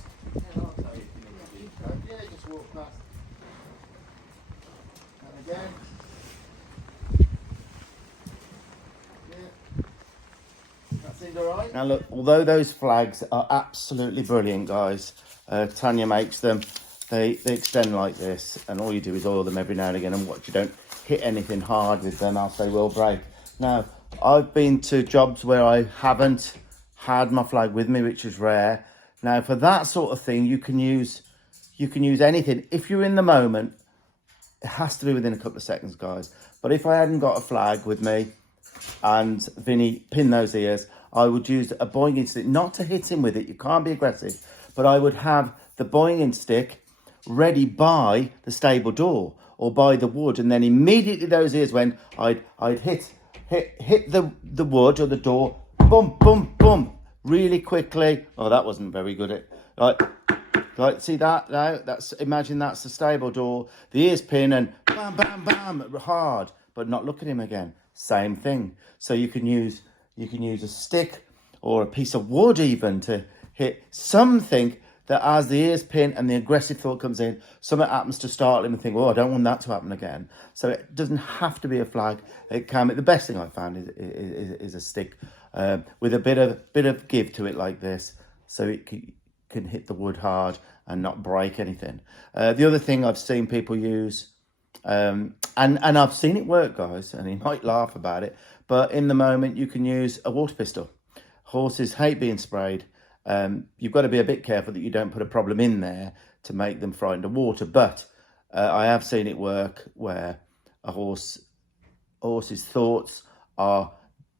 I'll tell you if you need to. Yeah, just walk past. And again. Yeah. That seemed alright? Now look, although those flags are absolutely brilliant, guys, Tanya makes them. They extend like this, and all you do is oil them every now and again and watch you don't hit anything hard with them, else they will break. Now, I've been to jobs where I haven't had my flag with me, which is rare. Now, for that sort of thing, you can use anything. If you're in the moment, it has to be within a couple of seconds, guys. But if I hadn't got a flag with me and Vinny pinned those ears, I would use a boinging stick, not to hit him with it. You can't be aggressive, but I would have the boinging stick ready by the stable door or by the wood, and then immediately those ears went, I'd hit the wood or the door, boom, boom, boom, really quickly. Oh, that wasn't very good. Right, Like, see that now? Imagine that's the stable door. The ears pin and bam, bam, bam, hard, but not look at him again. Same thing. So you can use a stick or a piece of wood even to hit something that as the ears pin and the aggressive thought comes in, something happens to startle him and think, oh, I don't want that to happen again. So it doesn't have to be a flag. It can be. The best thing I found is a stick with a bit of give to it like this, so it can hit the wood hard and not break anything. The other thing I've seen people use, and I've seen it work, guys, and you might laugh about it, but in the moment you can use a water pistol. Horses hate being sprayed. You've got to be a bit careful that you don't put a problem in there to make them frightened of water. But I have seen it work where a horse's thoughts are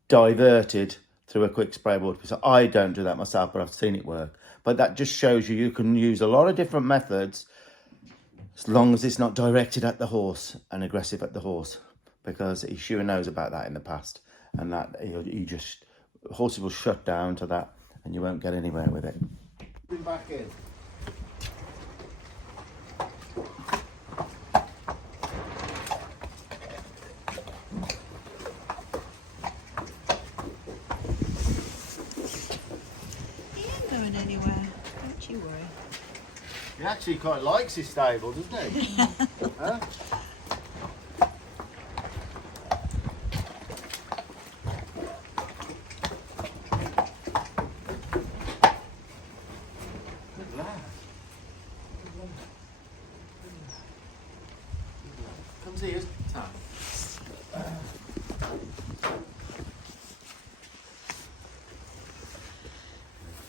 diverted through a quick spray water pistol. I don't do that myself, but I've seen it work. But that just shows you can use a lot of different methods as long as it's not directed at the horse and aggressive at the horse, because he sure knows about that in the past, and that horses will shut down to that, and you won't get anywhere with it. Bring back in. He ain't going anywhere. Don't you worry. He actually quite likes his stable, doesn't he? Huh? Come see us, Tom.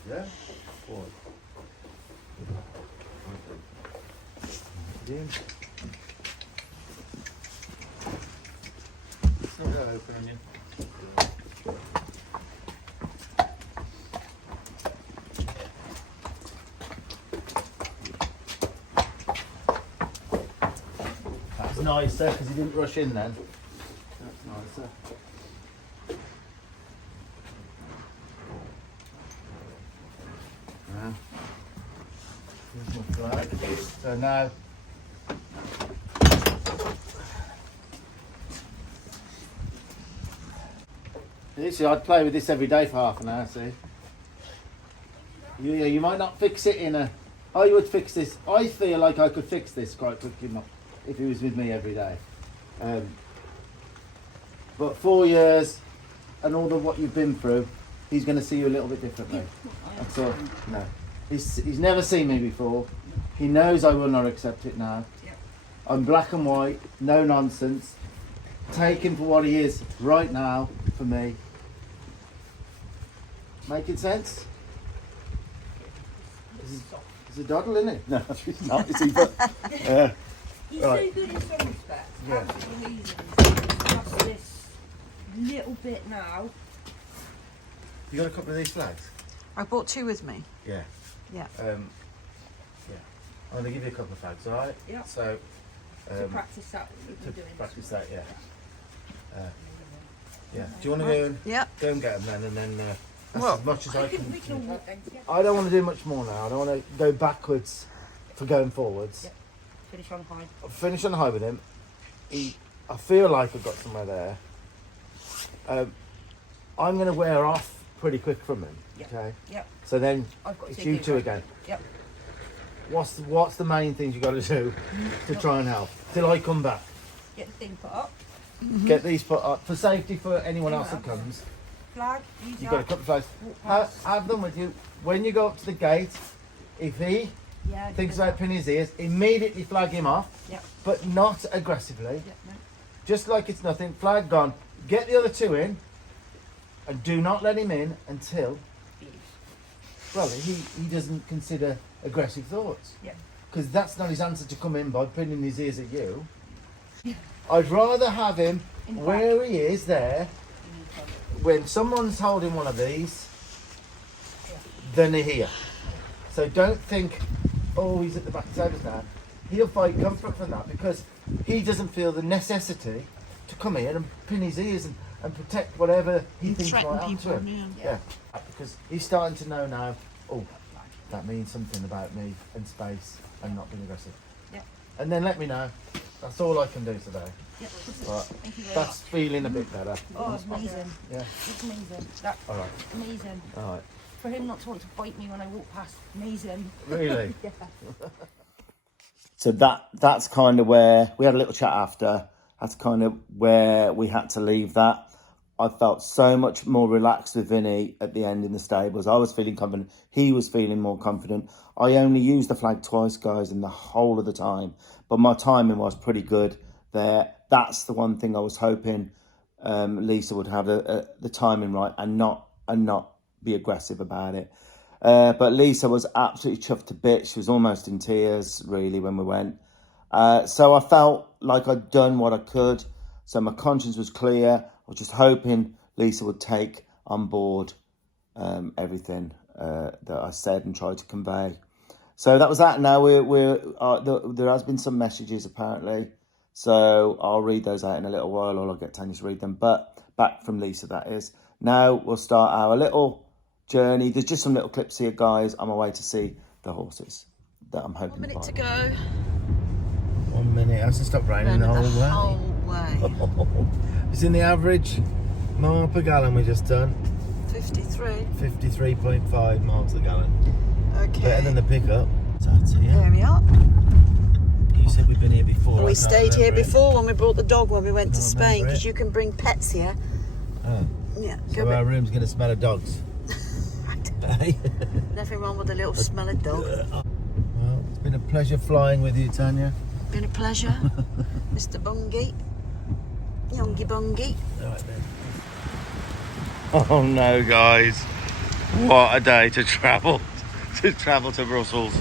Yeah? Boy. In. Some of that open on you. That's nicer because he didn't rush in then. That's nicer. Now, here's my flag. So now, see, I'd play with this every day for half an hour, see. You might not fix it in a... I would fix this. I feel like I could fix this quite quickly if he was with me every day. But 4 years and all of what you've been through, he's going to see you a little bit differently. That's all. No. He's never seen me before. He knows I will not accept it now. I'm black and white, no nonsense. Take him for what he is right now for me. Making sense? He's a doddle, isn't he? No, he's not, is he? But, He's right. so good in some respects. Yeah. Absolutely amazing. That's this little bit now. You got a couple of these flags? I brought 2 with me. Yeah. Yeah. Yeah. I'm going to give you a couple of flags, alright? Yeah. So, To practice that. to practice that, yeah. Yeah. Do you want to go and get them then, and then that's as much as I can. We can walk then together. I don't want to do much more now. I don't want to go backwards for going forwards. Yep. Finish on high. I'll finish on high with him. I feel like I've got somewhere there. I'm going to wear off pretty quick from him. Yep. Okay. Yep. So then I've got to it's take you it two right. again. Yep. What's the main things you got to do to try and help till I come back? Get the thing put up. Get these put up for safety for anyone else that comes. Flag. Use You've got a that. couple of flags. Walk past. Have them with you. When you go up to the gate, if he Yeah. thinks about pinning his ears, immediately flag him off, Yep. but not aggressively. Yep. No. Just like it's nothing. Flag gone. Get the other 2 in, and do not let him in until, well, he doesn't consider aggressive thoughts. Yep. Because that's not his answer to come in by pinning his ears at you. I'd rather have him In the where he is there when someone's holding one of these than here. So don't think, oh, he's at the back of the tables now. He'll find comfort from that because he doesn't feel the necessity to come here and pin his ears and protect whatever he thinks might happen to him. Yeah, because he's starting to know now, oh, that means something about me and space and not being aggressive. Yeah. And then let me know. That's all I can do today. Yeah. Right. Thank you very That's much. feeling a bit better. Oh, it's amazing. Yeah. It's amazing. That's All right. amazing. All right. For him not to want to bite me when I walk past, amazing. Really? Yeah. So that's kind of where we had a little chat after. That's kind of where we had to leave that. I felt so much more relaxed with Vinny at the end in the stables. I was feeling confident. He was feeling more confident. I only used the flag twice, guys, in the whole of the time. But my timing was pretty good there. That's the one thing I was hoping Lisa would have the timing right and not be aggressive about it. But Lisa was absolutely chuffed to bits. She was almost in tears, really, when we went. So I felt like I'd done what I could. So my conscience was clear. I was just hoping Lisa would take on board everything that I said and tried to convey. So that was that. Now there has been some messages apparently. So I'll read those out in a little while, or I'll get Tanya to read them. But back from Lisa, that is. Now we'll start our little journey. There's just some little clips here, guys, on my way to see the horses that I'm hoping 1 minute to to go. 1 minute. It hasn't stopped raining the whole way. It's in the average mile per gallon we just done. 53. 53.5 miles a gallon. Okay. Better than the pickup. So that's here. There we are. You said we've been here before. We stayed here remember it. before when we brought the dog when we went to Can't Spain, remember because it. you can bring pets here. Oh. Yeah. So our room's going to smell of dogs. Hey? Nothing wrong with a little smelly dog. Well, it's been a pleasure flying with you, Tanya. Been a pleasure. Mr. Bungie. Youngie Bungie. Right then. Oh no, guys. What a day to travel. To Brussels.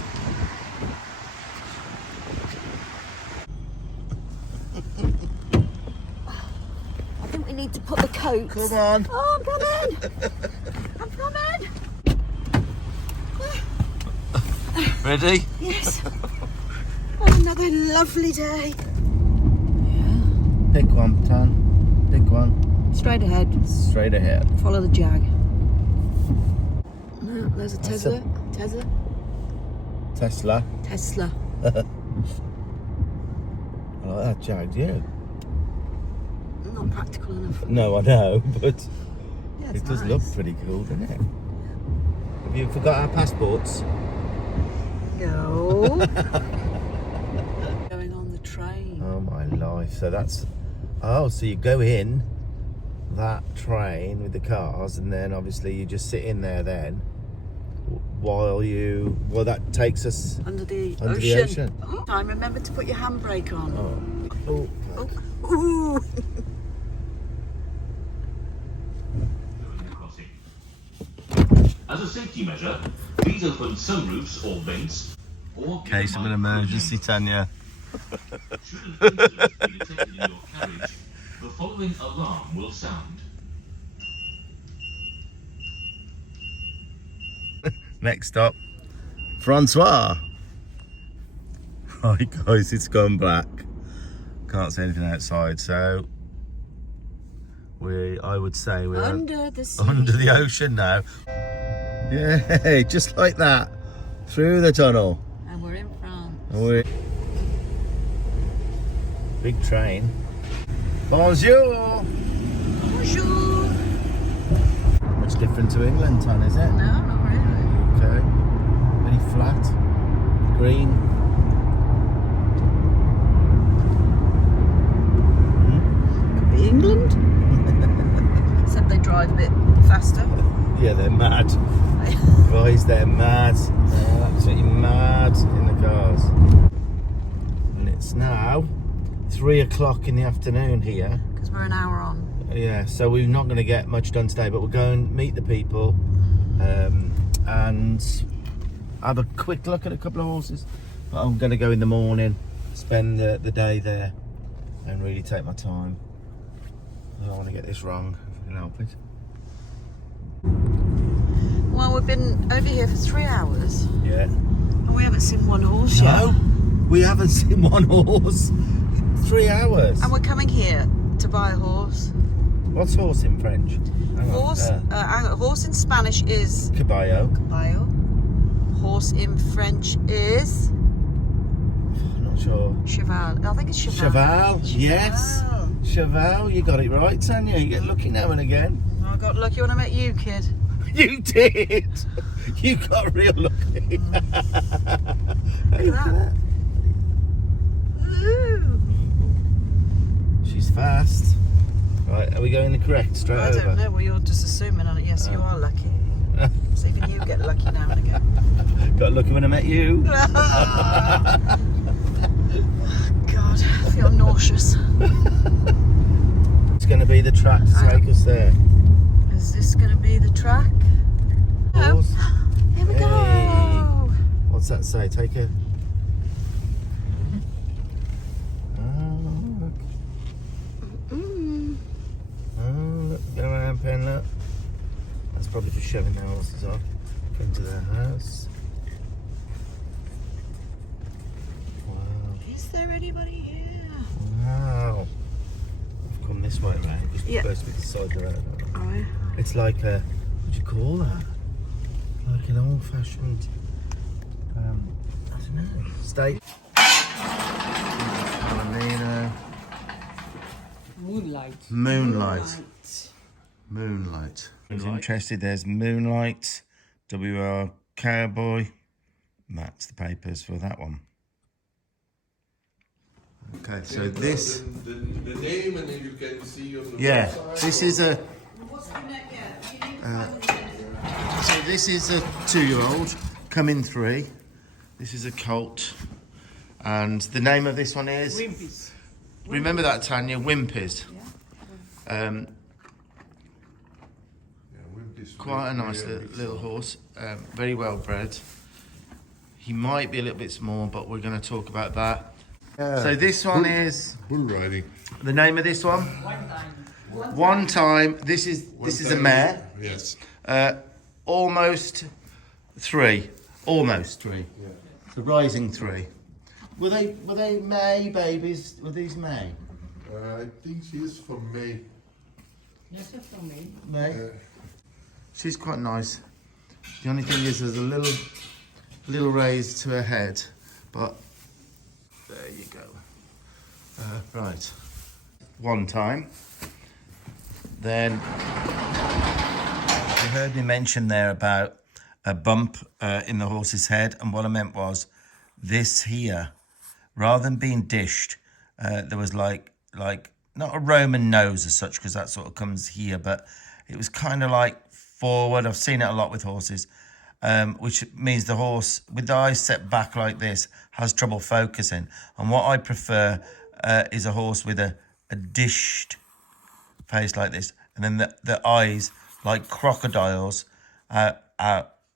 I think we need to put the coats. Come on. Oh, I'm coming. I'm coming. Ready? Yes. Oh, another lovely day. Pick one, Tan. Pick one. Straight ahead. Straight ahead. Follow the jag. No, there's a That's Tesla. Tesla. Tesla. I like that Jag, yeah. Not practical enough. No, I know, but Yeah, it it's does nice. look pretty cool, doesn't it? Have you forgot our passports? No. Going on the train. Oh my life. So that's... Oh, so you go in that train with the cars, and then obviously you just sit in there then while you... Well, that takes us Under the under ocean. the ocean. Time, remember to put your handbrake on. Oh. Oh. Ooh. As a safety measure, please open sunroofs or vents, or In case of an emergency, Tanya. should an incident be detected in your carriage, the following alarm will sound. Next stop, Francois. Right, guys, it's gone black. Can't see anything outside, so I would say we're Under the sea. under the ocean now. Yeah, just like that, through the tunnel. And we're in France. Big train. Bonjour. Bonjour. Much different to England, Tan, is it? No, not really. Okay. Very flat, green. Could be England. Except they drive a bit faster. Yeah, they're mad. Guys, they're mad. They're absolutely mad in the cars. And it's now 3 o'clock in the afternoon here. Because we're an hour on. Yeah, so we're not going to get much done today, but we'll go and meet the people and have a quick look at a couple of horses. But I'm going to go in the morning, spend the day there and really take my time. I don't want to get this wrong, if I can help it. Well, we've been over here for 3 hours. Yeah. And we haven't seen one horse yet. No, we haven't seen one horse. 3 hours. And we're coming here to buy a horse. What's horse in French? Hang on. Horse in Spanish is Caballo. caballo. horse in French is Not sure. cheval. I think it's cheval. Cheval, yes. Cheval, you got it right, Tanya. You get lucky now and again. I got lucky when I met you, kid. You did. You got real lucky. Look at that. Ooh. She's fast. Right, are we going the correct straight I over? don't know. Well, you're just assuming on it. Yes, you are lucky. So even you get lucky now and again. Got lucky when I met you. God, I feel nauseous. It's going to be the track to take us there. Is this going to be the track? Horse. Here we Hey. go. What's that say? Take a... Oh, look. Oh, look. Go around, Pen, look. That's probably just showing their horses off into their house. Wow. Is there anybody here? Wow. I've come this way around because we're Yeah. supposed to be the side of the road. Alright. It's like a, what do you call that? Like an old-fashioned, I don't know, state. Palomino. Moonlight. Moonlight. Who's interested? There's Moonlight, WR Cowboy. That's the papers for that one. Okay, so this, The name, and then you can see on the yeah, website. this is a, so this is a 2-year-old, coming 3. This is a colt, and the name of this one is? Wimpies. Remember that, Tanya? Wimpies. Yeah, Wimpy's Quite a very nice big little son. horse, very well bred. He might be a little bit small, but we're going to talk about that. So this one is Bull riding. the name of this one. One time. This is a mare. Yes. Almost 3. Almost 3. Yeah. The rising 3. Were they May babies? Were these May? I think she is from May. May. She's quite nice. The only thing is there's a little raise to her head, but there you go. Right. One time. Then you heard me mention there about a bump in the horse's head, and what I meant was this here, rather than being dished, there was like not a Roman nose as such, because that sort of comes here, but it was kind of like forward. I've seen it a lot with horses, which means the horse with the eyes set back like this has trouble focusing. And what I prefer is a horse with a dished face like this, and then the eyes like crocodiles out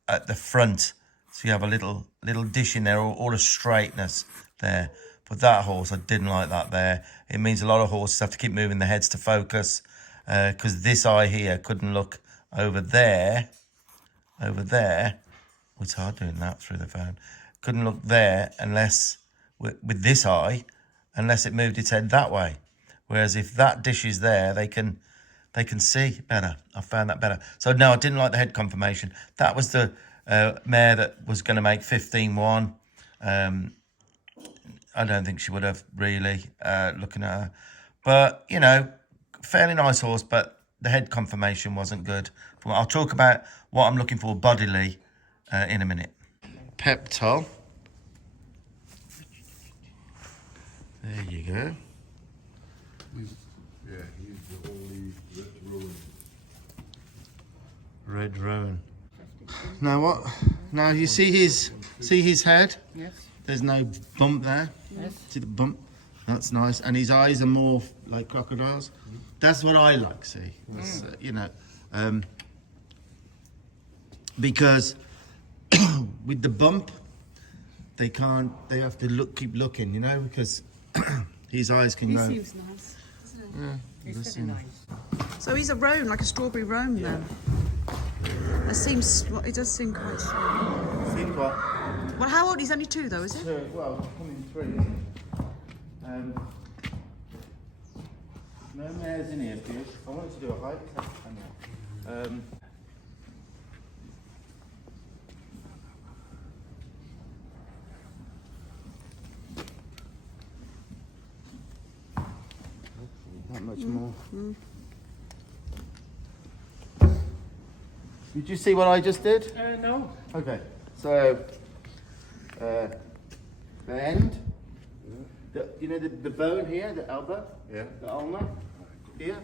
at the front, so you have a little dish in there, or a straightness there. But that horse, I didn't like that there. It means a lot of horses have to keep moving their heads to focus, because this eye here couldn't look over there. It's hard doing that through the phone. Couldn't look there unless with this eye, unless it moved its head that way. Whereas if that dish is there, they can see better. I found that better. So no, I didn't like the head conformation. That was the mare that was going to make 15-1. I don't think she would have really, looking at her. But, you know, fairly nice horse, but the head conformation wasn't good. I'll talk about what I'm looking for bodily in a minute. Peptol. There you go. He's the only red roan. Red roan. Now what? Now you see his head? Yes. There's no bump there. Yes. See the bump? That's nice. And his eyes are more like crocodiles. That's what I like. See, that's, you know, because with the bump, they can't. They have to keep looking. You know, because his eyes can go. Seems nice, doesn't it? Yeah, It's does very seem- nice. So he's a roan, like a strawberry roan then. It does seem quite small. Seems what? Well, how old? He's only 2 though, is it? Well, coming 3, isn't it? No mares in here, please. I wanted to do a height test. much more. Did you see what I just did? No. Okay, so the end, you know the bone here, the elbow, the ulna here.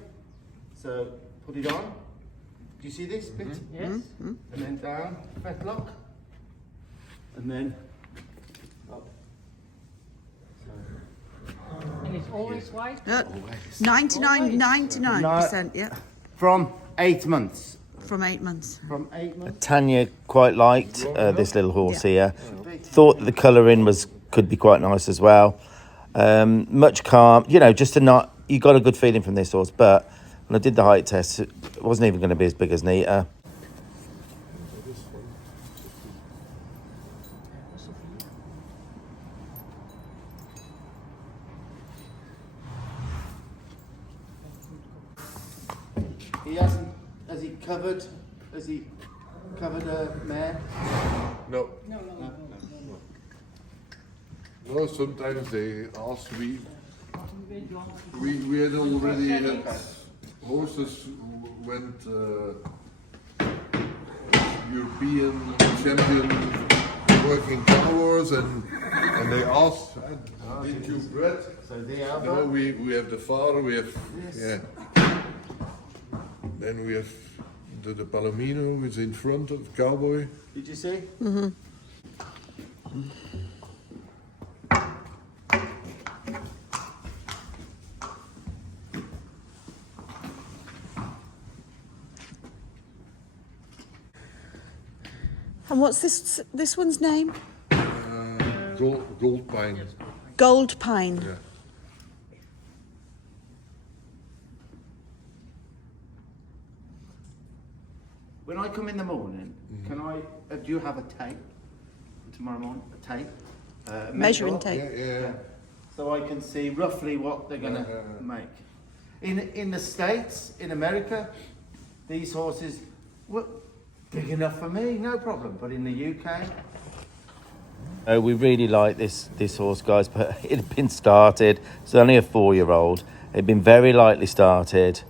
So put it on. Do you see this bit? Yes. And then down, fetlock, and then up. And it's always white. 99%, yeah. From 8 months. From 8 months. From 8 months. Tanya quite liked this little horse here. Thought the colouring could be quite nice as well. Much calm, you know, just you got a good feeling from this horse. But when I did the height test, it wasn't even going to be as big as Nita. Has he covered a mare? No. No, sometimes they ask we had already had horses who went European champion working towers and they asked, did you bred? So the You elbow. know, we have the father, we have then we have the Palomino, which is in front of Cowboy. Did you see? And what's this one's name? Gold Pine. Gold Pine. Yeah. When I come in the morning, can I? Do you have a tape tomorrow morning? A tape? Measuring measure? tape. Yeah. So I can see roughly what they're gonna make. In the States, in America, these horses were big enough for me, no problem. But in the UK, we really like this horse, guys. But it had been started. It's only a 4-year-old. It had been very lightly started.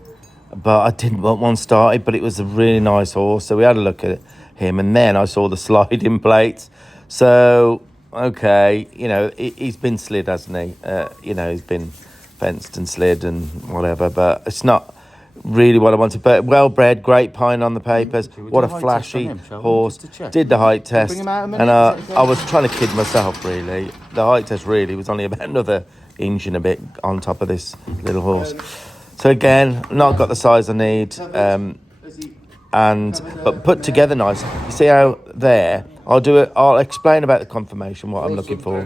But I didn't want one started, but it was a really nice horse. So we had a look at him, and then I saw the sliding plates. So, okay, you know, he's been slid, hasn't he? You know, he's been fenced and slid and whatever, but it's not really what I wanted. But well-bred, great pine on the papers. What a flashy horse. Did the height test, and I was trying to kid myself, really. The height test really was only about another inch and a bit on top of this little horse. So again, not got the size I need, but put together nice. You see how there? I'll explain about the conformation, what I'm looking for,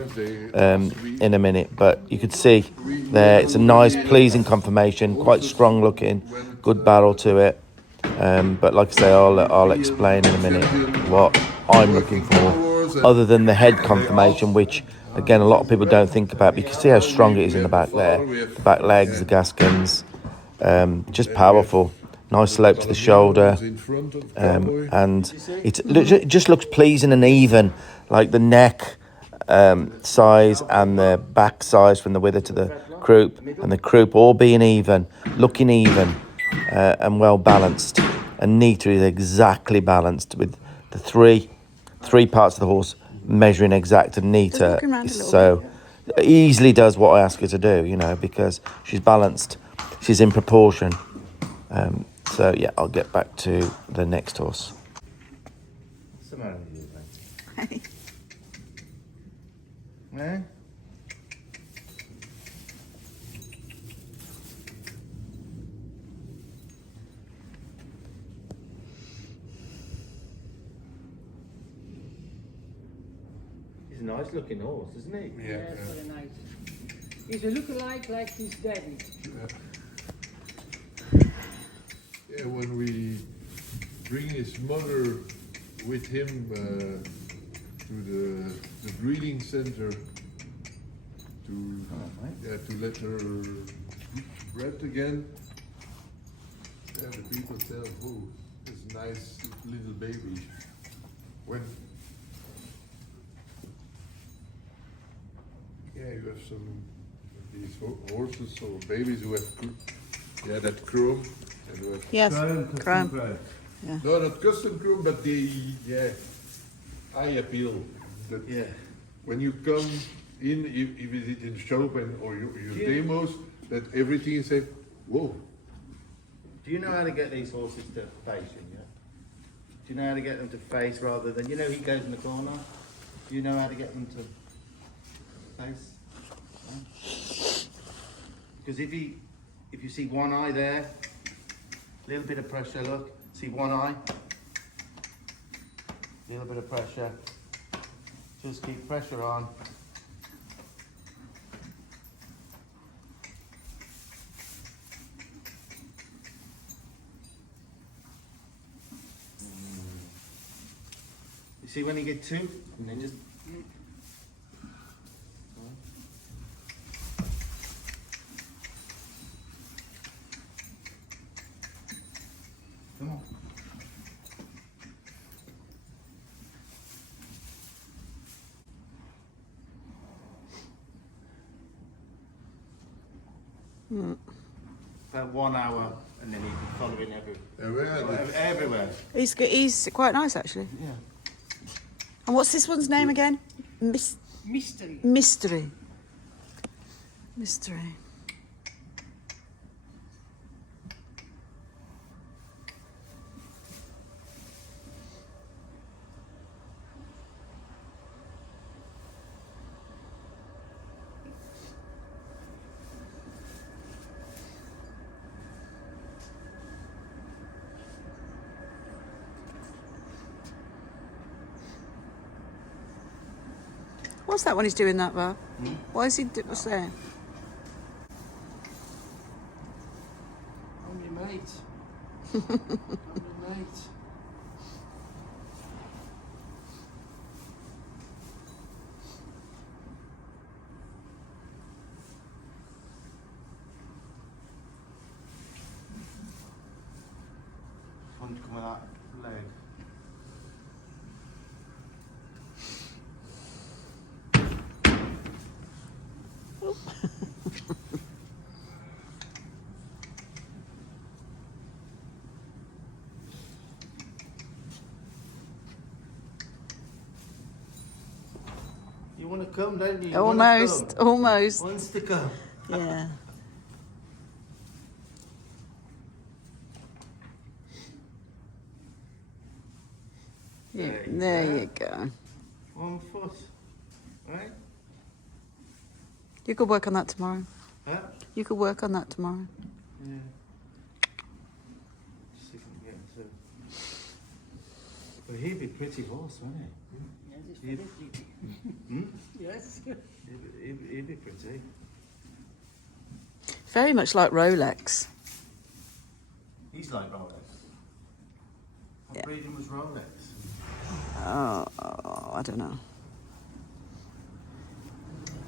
in a minute. But you could see there, it's a nice, pleasing conformation, quite strong looking, good barrel to it. But like I say, I'll explain in a minute what I'm looking for, other than the head conformation, which again a lot of people don't think about. But you can see how strong it is in the back there, the back legs, the gaskins. Just powerful, nice slope to the shoulder, and it just looks pleasing and even, like the neck size and the back size from the wither to the croup, and the croup all being even, looking even, and well balanced. And Nita is exactly balanced, with the three parts of the horse measuring exact, and Nita so easily does what I ask her to do, you know, because she's balanced. She's in proportion. So yeah, I'll get back to the next horse. What's the matter with you, mate? Eh? He's a nice looking horse, isn't he? Yeah. Very nice. He's a look-alike like his daddy. Yeah, when we bring his mother with him to the breeding center to let her bred again, the people tell, oh, this nice little baby. When you have some of these horses or babies who have Yeah, that chrome. Yes, chrome. No, not custom chrome, but the eye appeal. That Yeah. when you come in, if it is in the shop or your demos, that everything is said, whoa. Do you know how to get these horses to facing? Yeah. Do you know how to get them to face rather than, you know, he goes in the corner. Do you know how to get them to face? Because if you see one eye there, a little bit of pressure. Look, see one eye. A little bit of pressure. Just keep pressure on. You see when you get two, and then just. Come on. About 1 hour, and then you can follow in everywhere. He's quite nice actually. Yeah. And what's this one's name again? Mystery. Mystery. Mystery. What's that when he's doing that, Val? Why is he? What's there? I'm your mate. I'm your mate. Want to come with that leg? You want to come, don't you? Almost. Almost. Wants to come. Yeah. There you go. 1 foot, right? You could work on that tomorrow. Huh? You could work on that tomorrow. Yeah. See if we can get to. But he'd be a pretty horse, wouldn't he? Yes. He'd be pretty. Very much like Rolex. He's like Rolex. What breeding was Rolex? Oh, I don't know.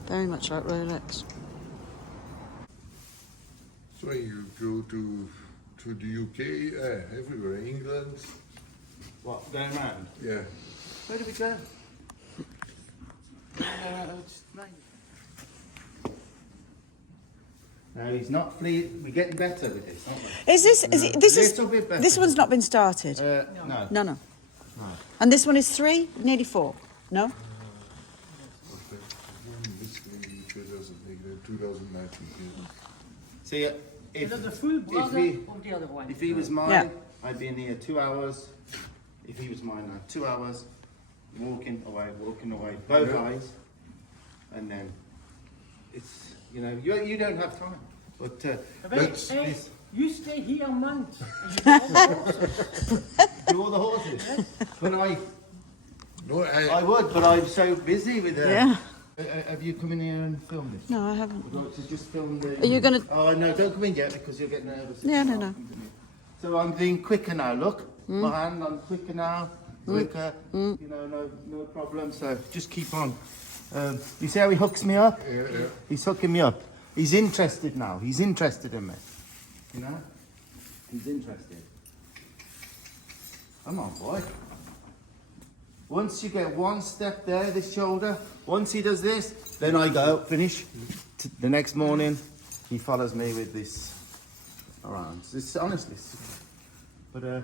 Very much like Rolex. So you go to the UK, everywhere, England. What, going round? Yeah. Where do we go? No, he's not fleeing. We're getting better with this, aren't we? Is this? Is it, this is? Little bit better. This one's not been started. No. No. And this one is 3, nearly 4. No. This in 2019. See, Is that the full brother of the other one? if he was mine, Yeah. I'd be in here 2 hours. If he was mine, I'd 2 hours, walking away, both eyes, and then it's, you know, you don't have time. But Hey, you stay here a month. do all the horses. But No, I would, but I'm so busy with Yeah. Have you come in here and filmed this? No, I haven't. Would like to just film the. Are you gonna? Oh no! Don't come in yet because you'll get nervous. Yeah, no. So I'm being quicker now. Look, my hand. I'm quicker now. Quicker. You know, no problem. So just keep on. You see how he hooks me up? yeah. He's hooking me up. He's interested now. He's interested in me. You know? He's interested. Come on, boy. Once you get one step there, this shoulder, once he does this, then I go, finish. The next morning, he follows me with this around. It's honestly, but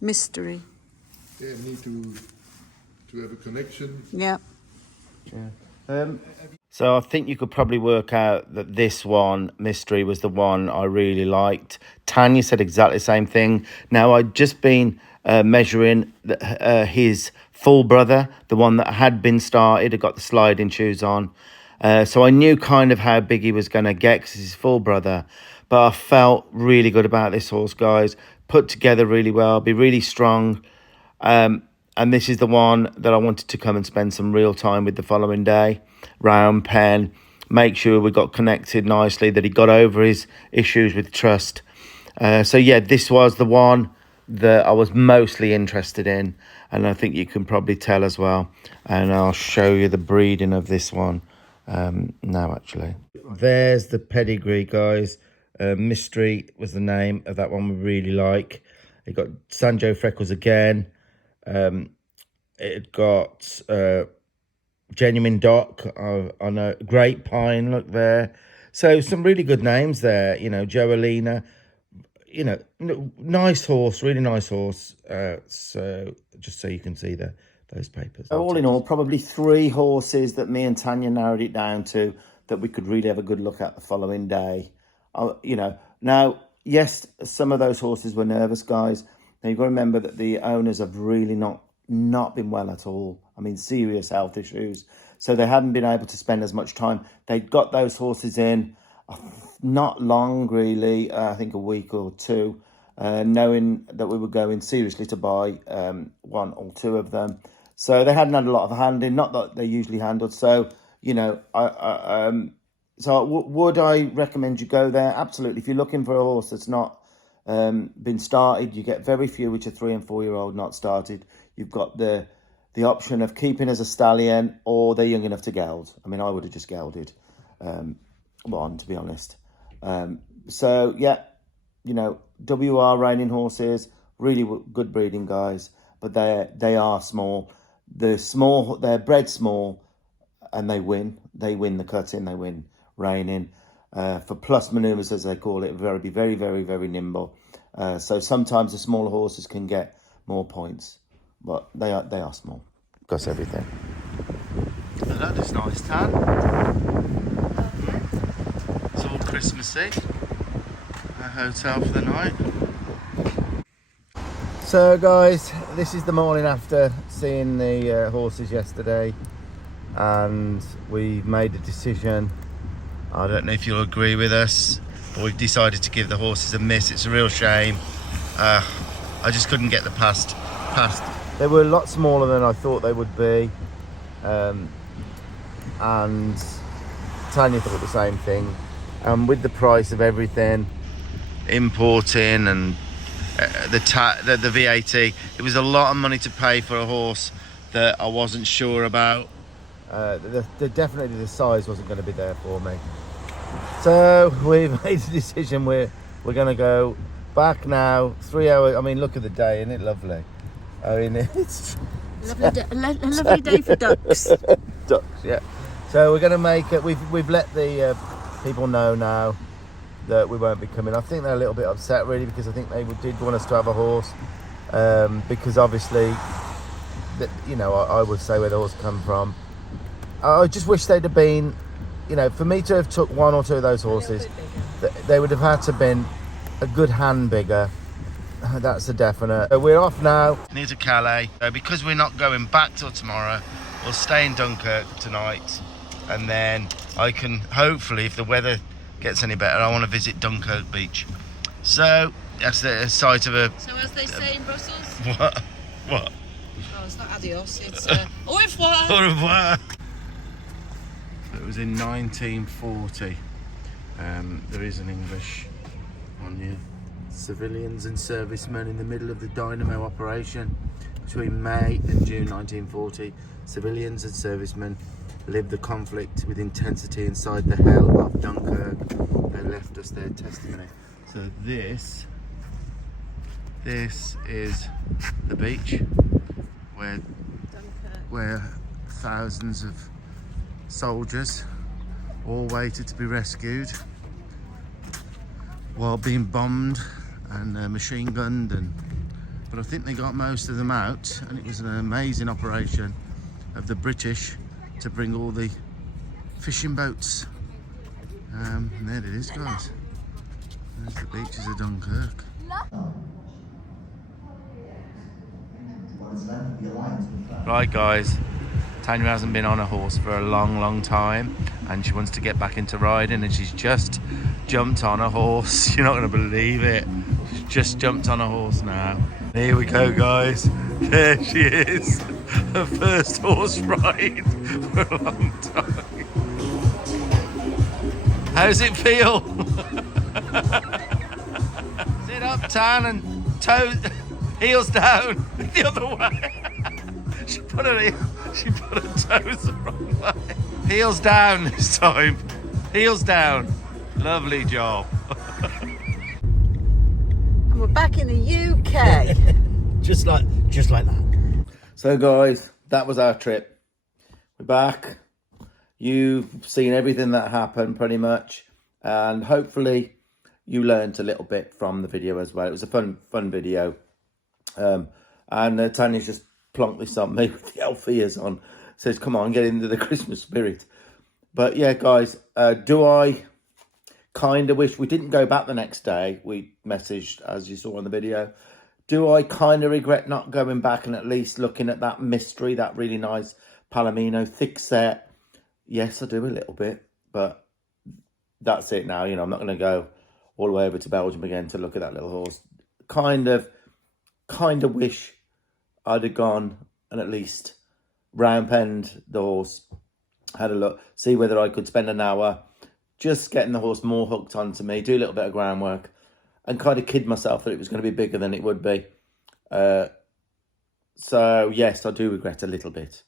Mystery. Yeah, need to have a connection. Yeah. So I think you could probably work out that this one, Mystery, was the one I really liked. Tanya said exactly the same thing. Now, I'd just been measuring his full brother, the one that had been started, had got the sliding shoes on. So I knew kind of how big he was going to get because he's his full brother. But I felt really good about this horse, guys. Put together really well, be really strong. And this is the one that I wanted to come and spend some real time with the following day. Round pen, make sure we got connected nicely, that he got over his issues with trust. So yeah, this was the one that I was mostly interested in, and I think you can probably tell as well. And I'll show you the breeding of this one now, actually. There's the pedigree, guys. Mystery was the name of that one we really like. It got Sanjo freckles again. It got Genuine Doc, I know, Grapevine, look there. So some really good names there, you know, Joelina, you know, nice horse, really nice horse. So just so you can see those papers. All in all, probably 3 horses that me and Tanya narrowed it down to that we could really have a good look at the following day. You know, now, yes, some of those horses were nervous, guys. Now, you've got to remember that the owners have really not been well at all. I mean, serious health issues. So they hadn't been able to spend as much time. They got those horses in not long, really, I think a week or 2, knowing that we were going seriously to buy 1 or 2 of them. So they hadn't had a lot of handling, not that they usually handled. So, you know, would I recommend you go there? Absolutely. If you're looking for a horse that's not been started, you get very few which are 3 and 4 year old not started. You've got the option of keeping as a stallion, or they're young enough to geld. I mean, I would have just gelded one, to be honest. So yeah, you know, WR reining horses, really good breeding, guys, but they are small. They're bred small, and they win. They win the cutting. They win reining. For plus manoeuvres, as they call it, very, very, very, very nimble. So sometimes the smaller horses can get more points, but they are small. Got everything. That is nice, Tan. It's all Christmassy. A hotel for the night. So, guys, this is the morning after seeing the horses yesterday, and we've made a decision. I don't know if you'll agree with us, but we've decided to give the horses a miss. It's a real shame. I just couldn't get the past. They were a lot smaller than I thought they would be, and Tanya thought the same thing. And with the price of everything, importing and the VAT, it was a lot of money to pay for a horse that I wasn't sure about. Definitely the size wasn't going to be there for me. So we've made a decision. We're going to go back now. 3 hours. I mean, look at the day, isn't it lovely? I mean, it's A lovely day for ducks. ducks, yeah. So we're going to make it. We've let the people know now that we won't be coming. I think they're a little bit upset, really, because I think they did want us to have a horse. Because obviously, you know, I would say where the horse come from. I just wish they'd have been, you know, for me to have took 1 or 2 of those horses, they would have had to have been a good hand bigger. That's a definite. So we're off now. Near to Calais. Because we're not going back till tomorrow, we'll stay in Dunkirk tonight. And then I can, hopefully, if the weather gets any better, I want to visit Dunkirk Beach. So that's the site of a... So as they say in Brussels? What? Oh, it's not adios, it's au revoir. Au revoir. It was in 1940. There is an English on here. Civilians and servicemen in the middle of the dynamo operation between May and June 1940. Civilians and servicemen lived the conflict with intensity inside the hell of Dunkirk. They left us their testimony. So this is the beach where thousands of soldiers all waited to be rescued. while being bombed and machine gunned, but I think they got most of them out, and it was an amazing operation of the British to bring all the fishing boats. And there it is, guys. There's the beaches of Dunkirk. Right, guys, Tanya hasn't been on a horse for a long time, and she wants to get back into riding, and she's just jumped on a horse. You're not going to believe it. She's just jumped on a horse now. Here we go, guys. There she is. Her first horse ride for a long time. How's it feel? Sit up, Tan, and toes, heels down the other way. She put her toes the wrong way. Heels down this time. Heels down. Lovely job. And we're back in the UK. just like that. So guys, that was our trip. We're back. You've seen everything that happened pretty much, and hopefully you learned a little bit from the video as well. It was a fun video. And Tanya's just plonked this on me with the elf ears on. Says, come on, get into the Christmas spirit. But yeah, guys, do I kind of wish we didn't go back the next day? We messaged, as you saw in the video. Do I kind of regret not going back and at least looking at that mystery, that really nice Palomino thick set? Yes, I do a little bit, but that's it now. You know, I'm not going to go all the way over to Belgium again to look at that little horse. Kind of wish I'd have gone and at least round-penned the horse, had a look, see whether I could spend an hour just getting the horse more hooked onto me, do a little bit of groundwork, and kind of kid myself that it was going to be bigger than it would be. So, yes, I do regret a little bit.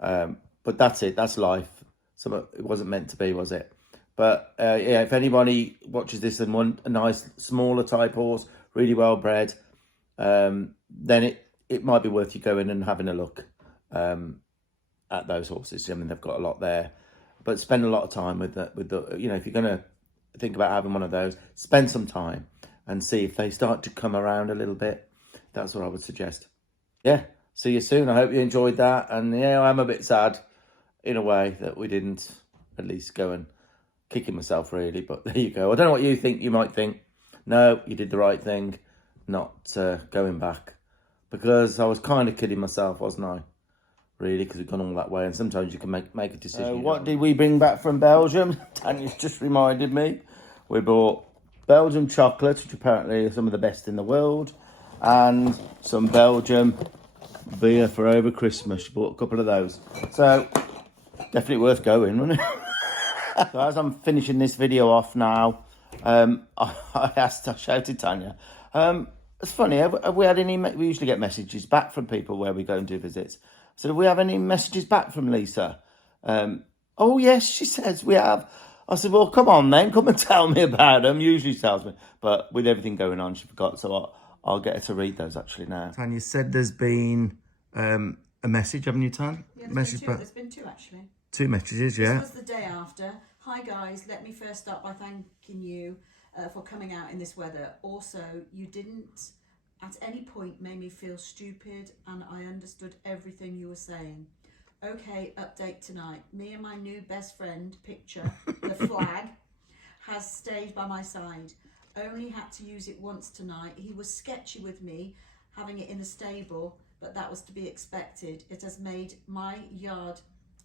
But that's it. That's life. It wasn't meant to be, was it? But, yeah, if anybody watches this and want a nice, smaller type horse, really well bred, then it might be worth you going and having a look at those horses. I mean, they've got a lot there. But spend a lot of time with the you know, if you're going to think about having one of those, spend some time and see if they start to come around a little bit. That's what I would suggest. Yeah, see you soon. I hope you enjoyed that. And yeah, I'm a bit sad in a way that we didn't at least go and kicking myself really. But there you go. I don't know what you think. You might think, no, you did the right thing not going back, because I was kind of kidding myself, wasn't I? Really, because we've gone all that way, and sometimes you can make a decision. What did we bring back from Belgium? Tanya's just reminded me. We bought Belgium chocolate, which apparently are some of the best in the world, and some Belgium beer for over Christmas. She bought a couple of those. So, definitely worth going, wasn't it? So as I'm finishing this video off now, I shouted Tanya, it's funny, have we had any, we usually get messages back from people where we go and do visits. So do we have any messages back from Lisa? Oh, yes, she says we have. I said, well, come on then, come and tell me about them. Usually tells me, but with everything going on, she forgot. So I'll get her to read those actually now. Tanya said there's been a message, haven't you, Tan? Yeah, there's been two actually. 2 messages, yeah. This was the day after. Hi guys, let me first start by thanking you for coming out in this weather. Also, you didn't at any point made me feel stupid, and I understood everything you were saying. Okay, update tonight. Me and my new best friend, picture, the flag, has stayed by my side. Only had to use it once tonight. He was sketchy with me, having it in the stable, but that was to be expected. It has made my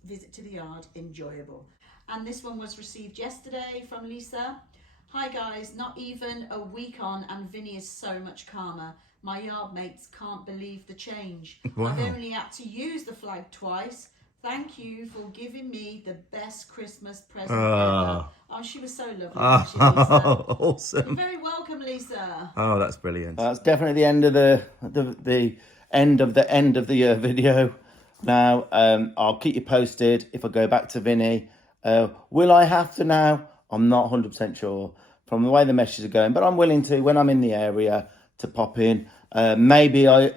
visit to the yard enjoyable. And this one was received yesterday from Lisa. Hi guys, not even a week on and Vinny is so much calmer. My yard mates can't believe the change. Wow. I've only had to use the flag twice. Thank you for giving me the best Christmas present ever. Oh, she was so lovely. She, Lisa? Awesome. You're very welcome, Lisa. Oh, that's brilliant. That's definitely the end of the end of the video. Now, I'll keep you posted if I go back to Vinny. Will I have to now? I'm not 100% sure from the way the messages are going, but I'm willing to when I'm in the area to pop in. Maybe I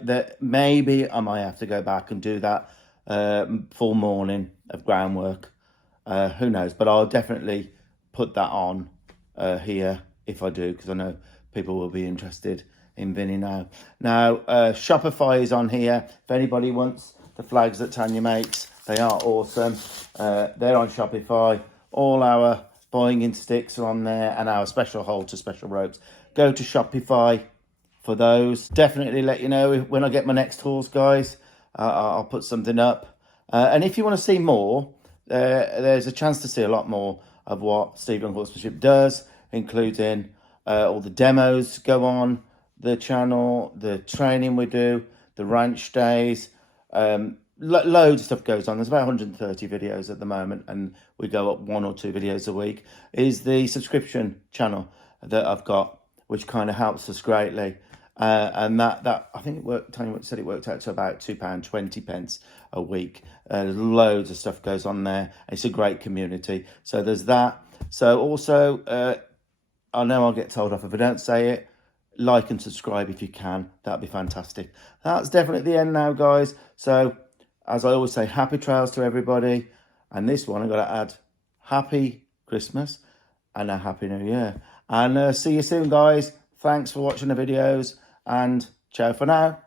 might have to go back and do that full morning of groundwork. Who knows? But I'll definitely put that on here if I do, because I know people will be interested in Vinny now. Now, Shopify is on here. If anybody wants the flags that Tanya makes, they are awesome. They're on Shopify. All our buying in sticks are on there, and our special halter, special ropes. Go to Shopify for those. Definitely let you know when I get my next horse, guys. I'll put something up. And if you want to see more, there's a chance to see a lot more of what Stephen Horsemanship does, including all the demos go on the channel, the training we do, the ranch days, loads of stuff goes on. There's about 130 videos at the moment, and we go up 1 or 2 videos a week. Is the subscription channel that I've got, which kind of helps us greatly. And that I think it worked. Tanya said it worked out to about £2.20 a week. Loads of stuff goes on there. It's a great community. So there's that. So also, I know I'll get told off if I don't say it. Like and subscribe if you can. That'd be fantastic. That's definitely the end now, guys. So as I always say, happy trails to everybody. And this one I've got to add happy Christmas and a happy New Year. And see you soon, guys. Thanks for watching the videos. And ciao for now.